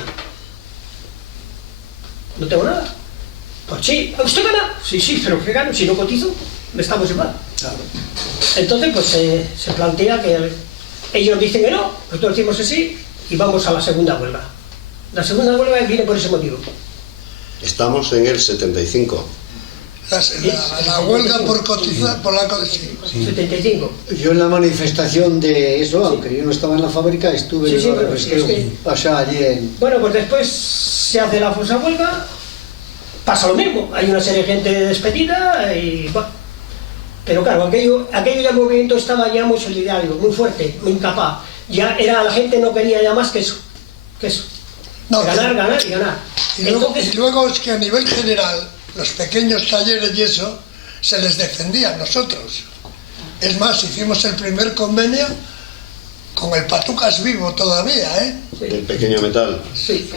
No tengo nada. Pues sí, ¿usted gana? Sí, pero ¿qué gano? Si no cotizo, me estamos igual. Entonces pues se plantea que ellos dicen que no, nosotros decimos que sí, y vamos a la segunda huelga. La segunda huelga viene por ese motivo. Estamos en el 75. La huelga por cotizar, por la cotización. 75. Yo en la manifestación de eso, aunque yo no estaba en la fábrica, estuve en el pesquero. O sea, allí en... Bueno, pues después se hace la famosa huelga, pasa lo mismo. Hay una serie de gente despedida y... Bueno, pero claro, aquello ya el movimiento estaba ya muy solidario, muy fuerte, muy incapaz. Ya era, la gente no quería ya más que eso. No, ganar. Y luego es que a nivel general, los pequeños talleres y eso, se les defendía a nosotros. Es más, hicimos el primer convenio con el Patucas vivo todavía, Sí. El pequeño metal. Sí.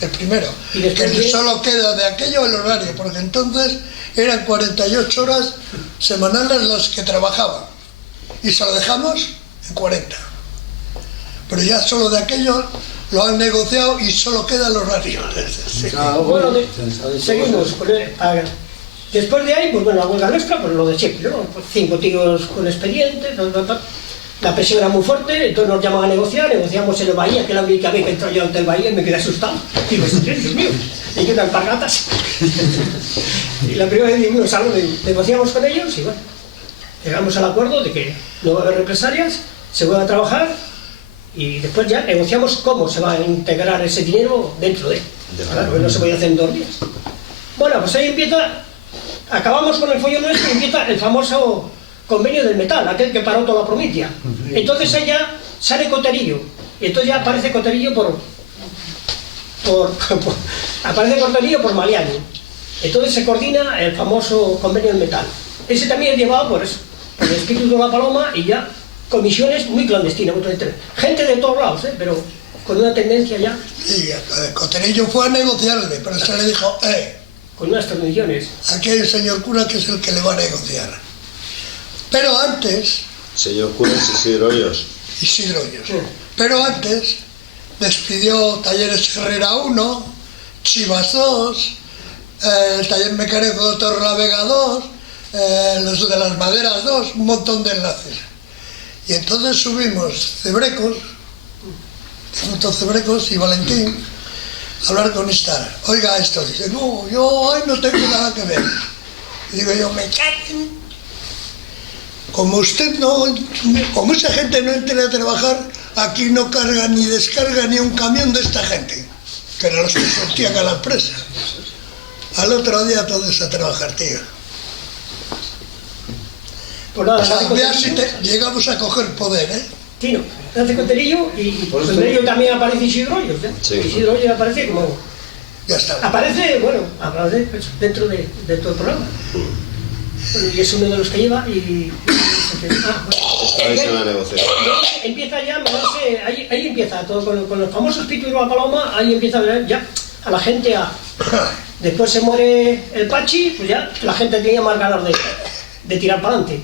El primero. Que solo queda de aquello el horario, porque entonces eran 48 horas semanales las que trabajaban. Y se lo dejamos en 40. Pero ya solo de aquello lo han negociado y solo queda el horario. Sí. Bueno, seguimos con después de ahí, pues bueno, la huelga nuestra, pues lo de siempre, ¿no? Pues 5 tíos con expediente, la presión era muy fuerte, entonces nos llaman a negociar, negociamos en el Bahía, que es la única vez que entró yo ante el Bahía y me quedé asustado. Digo, Dios mío, y que unas alpargatas. Y la primera vez dimos algo, negociamos con ellos y bueno, llegamos al acuerdo de que no va a haber represalias, se va a trabajar y después ya negociamos cómo se va a integrar ese dinero dentro de él. Claro, que no se podía hacer en 2 días. Bueno, pues ahí empieza, acabamos con el follón nuestro y empieza el famoso convenio del metal, aquel que paró toda la provincia. Entonces ahí ya sale Coterillo, y entonces ya aparece Coterillo aparece Coterillo por Maliaño. Entonces se coordina el famoso convenio del metal. Ese también es llevado por eso, por el Espíritu de la Paloma, y ya comisiones muy clandestinas, gente de todos lados, pero con una tendencia ya. Sí, Coterillo fue a negociarle, pero se le dijo, con unas condiciones. Aquí hay el señor cura que es el que le va a negociar. Pero antes... Señor cura es Isidro Hoyos. Isidro Hoyos. Sí. Pero antes despidió Talleres Herrera 1, Chivas 2, el Taller Mecánico de Torrelavega 2, los de las Maderas 2, un montón de enlaces. Y entonces subimos Cebrecos, Cebrecos y Valentín, a hablar con Istar. Oiga esto, dice, no, yo ahí no tengo nada que ver. Y digo yo, me cago. Como usted no, como esa gente no entra a trabajar, aquí no carga ni descarga ni un camión de esta gente, que eran los que sortían a la empresa. Al otro día todos a trabajar, tío. Pues nada, O sea, vea si llegamos a coger poder, ¿eh? Tino, hace Coterillo y Coterillo también aparece Isidro Hoyos, ¿eh? Sí. Isidro Hoyos aparece como... Ya está. Aparece, bueno, aparece pues, dentro de todo el programa. Bueno, y es uno de los que lleva y Estabais en la negociación. empieza ya, ahí empieza todo con los famosos Pitu y la Paloma, ahí empieza ya a la gente a... Después se muere el Pachi, pues ya la gente tenía más ganas de tirar para adelante.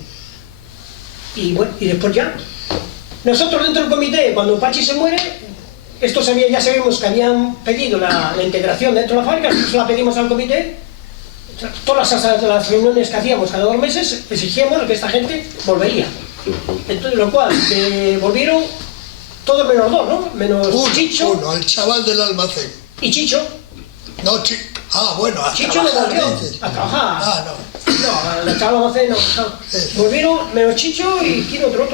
Y bueno, y después ya. Nosotros dentro del comité, cuando Pachi se muere, ya sabemos que habían pedido la integración dentro de la fábrica, nosotros la pedimos al comité. Todas las reuniones que hacíamos cada 2 meses exigíamos que esta gente volvería. Entonces, lo cual, volvieron todos menos 2, ¿no? Menos Chicho. Uno, el chaval del almacén. Y Chicho. No, bueno, a Chicho no trabajar, volvió dices. a trabajar. Ah, no. No, el chaval del almacén no. Volvieron menos Chicho y ¿quién otro?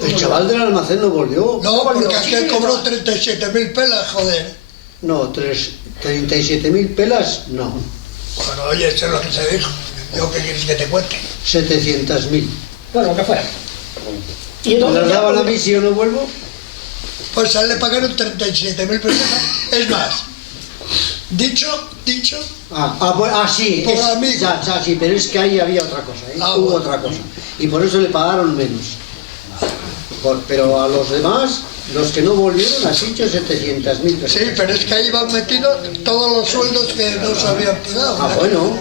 El chaval del almacén no volvió. No, porque Chicho aquel y cobró chaval. 37.000 pelas, joder. No, 37.000 pelas, no. Bueno, oye, eso es lo que se dijo. Yo, ¿qué quieres que te cuente? 700.000. Bueno, lo que fuera. Y ¿Me entonces las ya, daban a mí si yo no vuelvo? Pues a él le pagaron 37.000 pesetas. Es más, dicho, Sí, por amigo. sí, pero es que ahí había otra cosa, ¿eh? Ah, Hubo bueno. otra cosa. Y por eso le pagaron menos. Pero a los demás, los que no volvieron, a Chicho 700.000 pesos. sí, pero es que ahí van metidos todos los sueldos que no se habían pagado. Ah, bueno.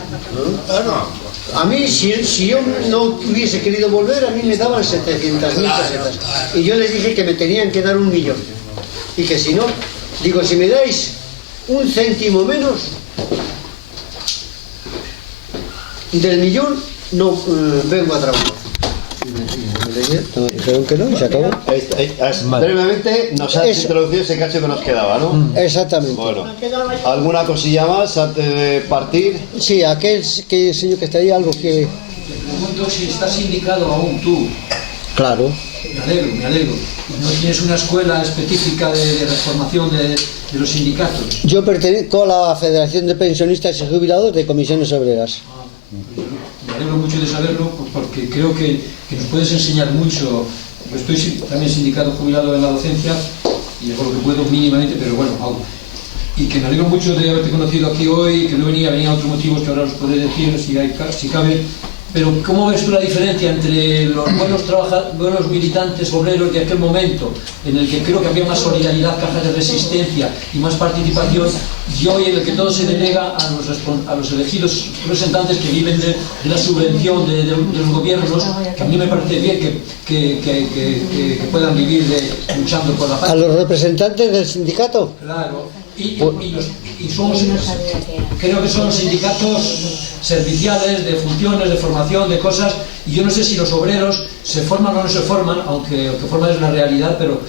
Claro. A mí, si yo no hubiese querido volver, a mí me daban 700.000 Claro, pesetas. claro. Y yo les dije que me tenían que dar 1 millón. Y que si no, digo, si me dais 1 céntimo menos del millón, no vengo a trabajar. Me dijeron que no y se acabó. Brevemente nos has Eso. introducido ese cacho que nos quedaba, ¿no? Exactamente. Bueno, ¿alguna cosilla más antes de partir? Sí, aquel señor que está ahí, algo que... Te pregunto si estás sindicado aún tú. Claro. Me alegro. ¿No tienes una escuela específica de reformación de los sindicatos? Yo pertenezco a la Federación de Pensionistas y Jubilados de Comisiones Obreras. Me alegro mucho de saberlo porque creo que nos puedes enseñar mucho. Yo estoy también sindicado jubilado en la docencia y hago lo que puedo mínimamente, pero bueno, hago. Y que me alegro mucho de haberte conocido aquí hoy, que no venía otros motivos que ahora os podré decir si cabe. Pero ¿cómo ves tú la diferencia entre los buenos militantes obreros de aquel momento, en el que creo que había más solidaridad, cajas de resistencia y más participación, y hoy en el que todo se delega a los elegidos representantes que viven de la subvención de los gobiernos, que a mí me parece bien que puedan vivir luchando por la paz? ¿A los representantes del sindicato? Claro, y somos, creo que son sindicatos serviciales, de funciones, de formación, de cosas, y yo no sé si los obreros se forman o no se forman, aunque lo que forman es una realidad, pero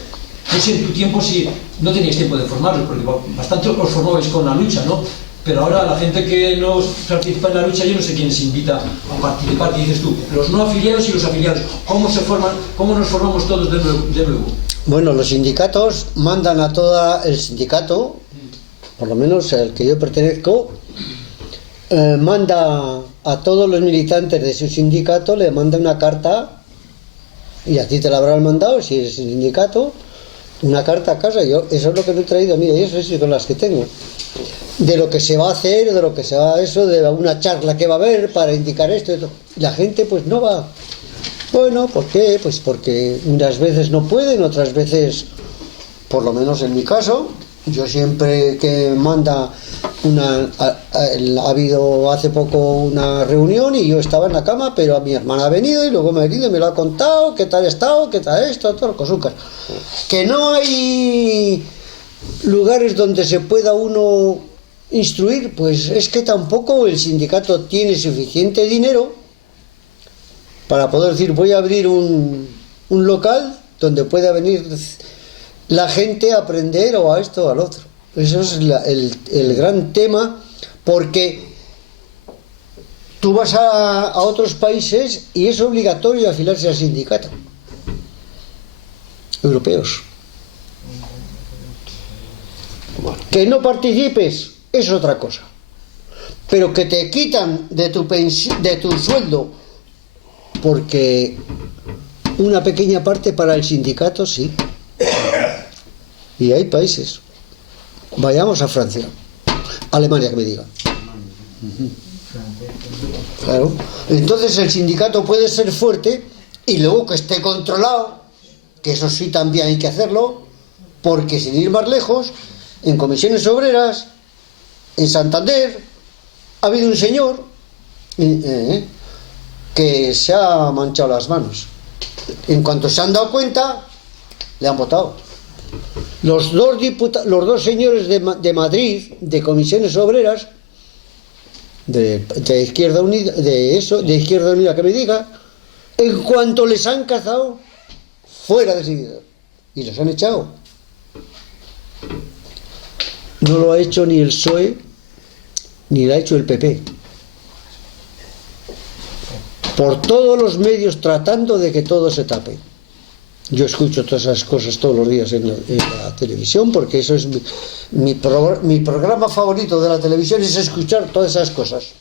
no sé en tu tiempo si no teníais tiempo de formarlos, porque bastante os formabais con la lucha, ¿no? Pero ahora la gente que no participa en la lucha, yo no sé quién se invita a participar, que dices tú, los no afiliados y los afiliados, ¿cómo se forman, cómo nos formamos todos de nuevo? Bueno, los sindicatos mandan a todo el sindicato, por lo menos el que yo pertenezco, manda a todos los militantes de su sindicato, le manda una carta, y a ti te la habrán mandado, si eres el sindicato, una carta a casa. Yo eso es lo que no he traído, mira, y eso es con las que tengo, de lo que se va a hacer, de lo que se va a eso, de una charla que va a haber para indicar esto y todo. Y la gente pues no va. Bueno, ¿por qué? Pues porque unas veces no pueden, otras veces, por lo menos en mi caso, yo siempre que manda ha habido hace poco una reunión y yo estaba en la cama, pero mi hermana ha venido y luego me ha venido y me lo ha contado, qué tal ha estado, qué tal esto, todo lo cosucas. Que no hay lugares donde se pueda uno instruir, pues es que tampoco el sindicato tiene suficiente dinero para poder decir voy a abrir un un local donde pueda venir la gente a aprender o a esto o al otro. Eso es el gran tema, porque tú vas a otros países y es obligatorio afiliarse al sindicato europeos. Que no participes es otra cosa, pero que te quitan de tu sueldo porque una pequeña parte para el sindicato, sí. Y hay países. Vayamos a Francia, Alemania, que me diga. Claro. Entonces el sindicato puede ser fuerte y luego que esté controlado, que eso sí también hay que hacerlo, porque sin ir más lejos, en Comisiones Obreras, en Santander, ha habido un señor que se ha manchado las manos. En cuanto se han dado cuenta, le han votado. Los dos señores de Madrid, de Comisiones Obreras, de Izquierda Unida, de Izquierda Unida, que me diga, en cuanto les han cazado, fuera de seguida, y les han echado. No lo ha hecho ni el PSOE ni lo ha hecho el PP, por todos los medios, tratando de que todo se tape. Yo escucho todas esas cosas todos los días en la televisión, porque eso es mi programa favorito de la televisión, es escuchar todas esas cosas.